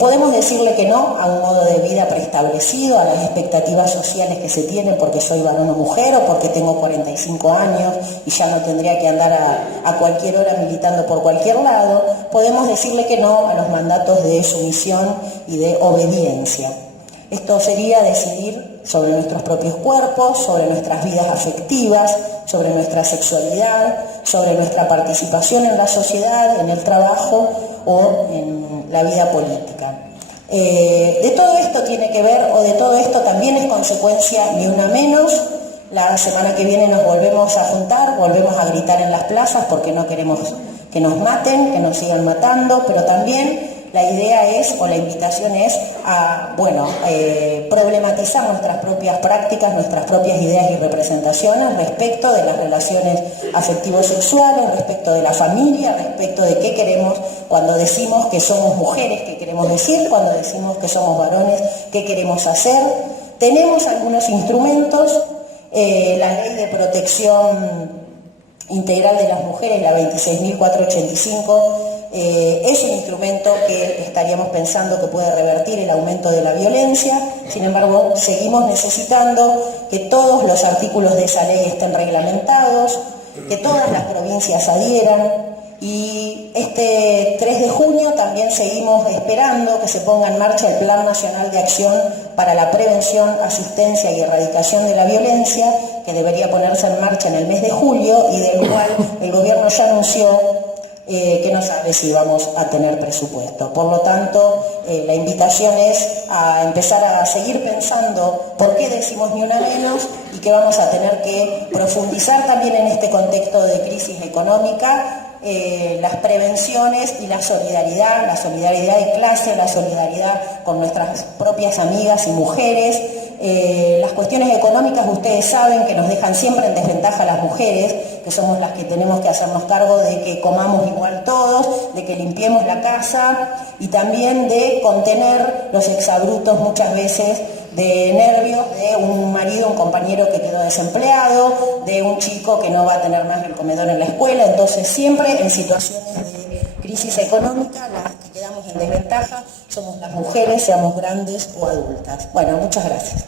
Podemos decirle que no a un modo de vida preestablecido, a las expectativas sociales que se tienen porque soy varón o mujer o porque tengo 45 años y ya no tendría que andar a cualquier hora militando por cualquier lado. Podemos decirle que no a los mandatos de sumisión y de obediencia. Esto sería decidir sobre nuestros propios cuerpos, sobre nuestras vidas afectivas, sobre nuestra sexualidad, sobre nuestra participación en la sociedad, en el trabajo o en la vida política. De todo esto tiene que ver, o de todo esto también es consecuencia ni una menos. La semana que viene nos volvemos a juntar, volvemos a gritar en las plazas porque no queremos que nos maten, que nos sigan matando, pero también la idea es, o la invitación es a, problematizar nuestras propias prácticas, nuestras propias ideas y representaciones respecto de las relaciones afectivo-sexuales, respecto de la familia, respecto de qué queremos cuando decimos que somos mujeres, qué queremos decir, cuando decimos que somos varones, qué queremos hacer. Tenemos algunos instrumentos, la Ley de Protección Integral de las Mujeres, la 26.485, es un instrumento que estaríamos pensando que puede revertir el aumento de la violencia. Sin embargo, seguimos necesitando que todos los artículos de esa ley estén reglamentados, que todas las provincias adhieran. Y este 3 de junio también seguimos esperando que se ponga en marcha el Plan Nacional de Acción para la Prevención, Asistencia y Erradicación de la Violencia, que debería ponerse en marcha en el mes de julio y del cual el gobierno ya anunció que no sabe si vamos a tener presupuesto. Por lo tanto, la invitación es a empezar a seguir pensando por qué decimos ni una menos y que vamos a tener que profundizar también en este contexto de crisis económica, las prevenciones y la solidaridad de clase, la solidaridad con nuestras propias amigas y mujeres. Las cuestiones económicas ustedes saben que nos dejan siempre en desventaja a las mujeres, que somos las que tenemos que hacernos cargo de que comamos igual todos, de que limpiemos la casa y también de contener los exabruptos muchas veces de nervios de un marido, un compañero que quedó desempleado, de un chico que no va a tener más el comedor en la escuela. Entonces siempre en situaciones de crisis económica las que quedamos en desventaja somos las mujeres, seamos grandes o adultas. Bueno, muchas gracias.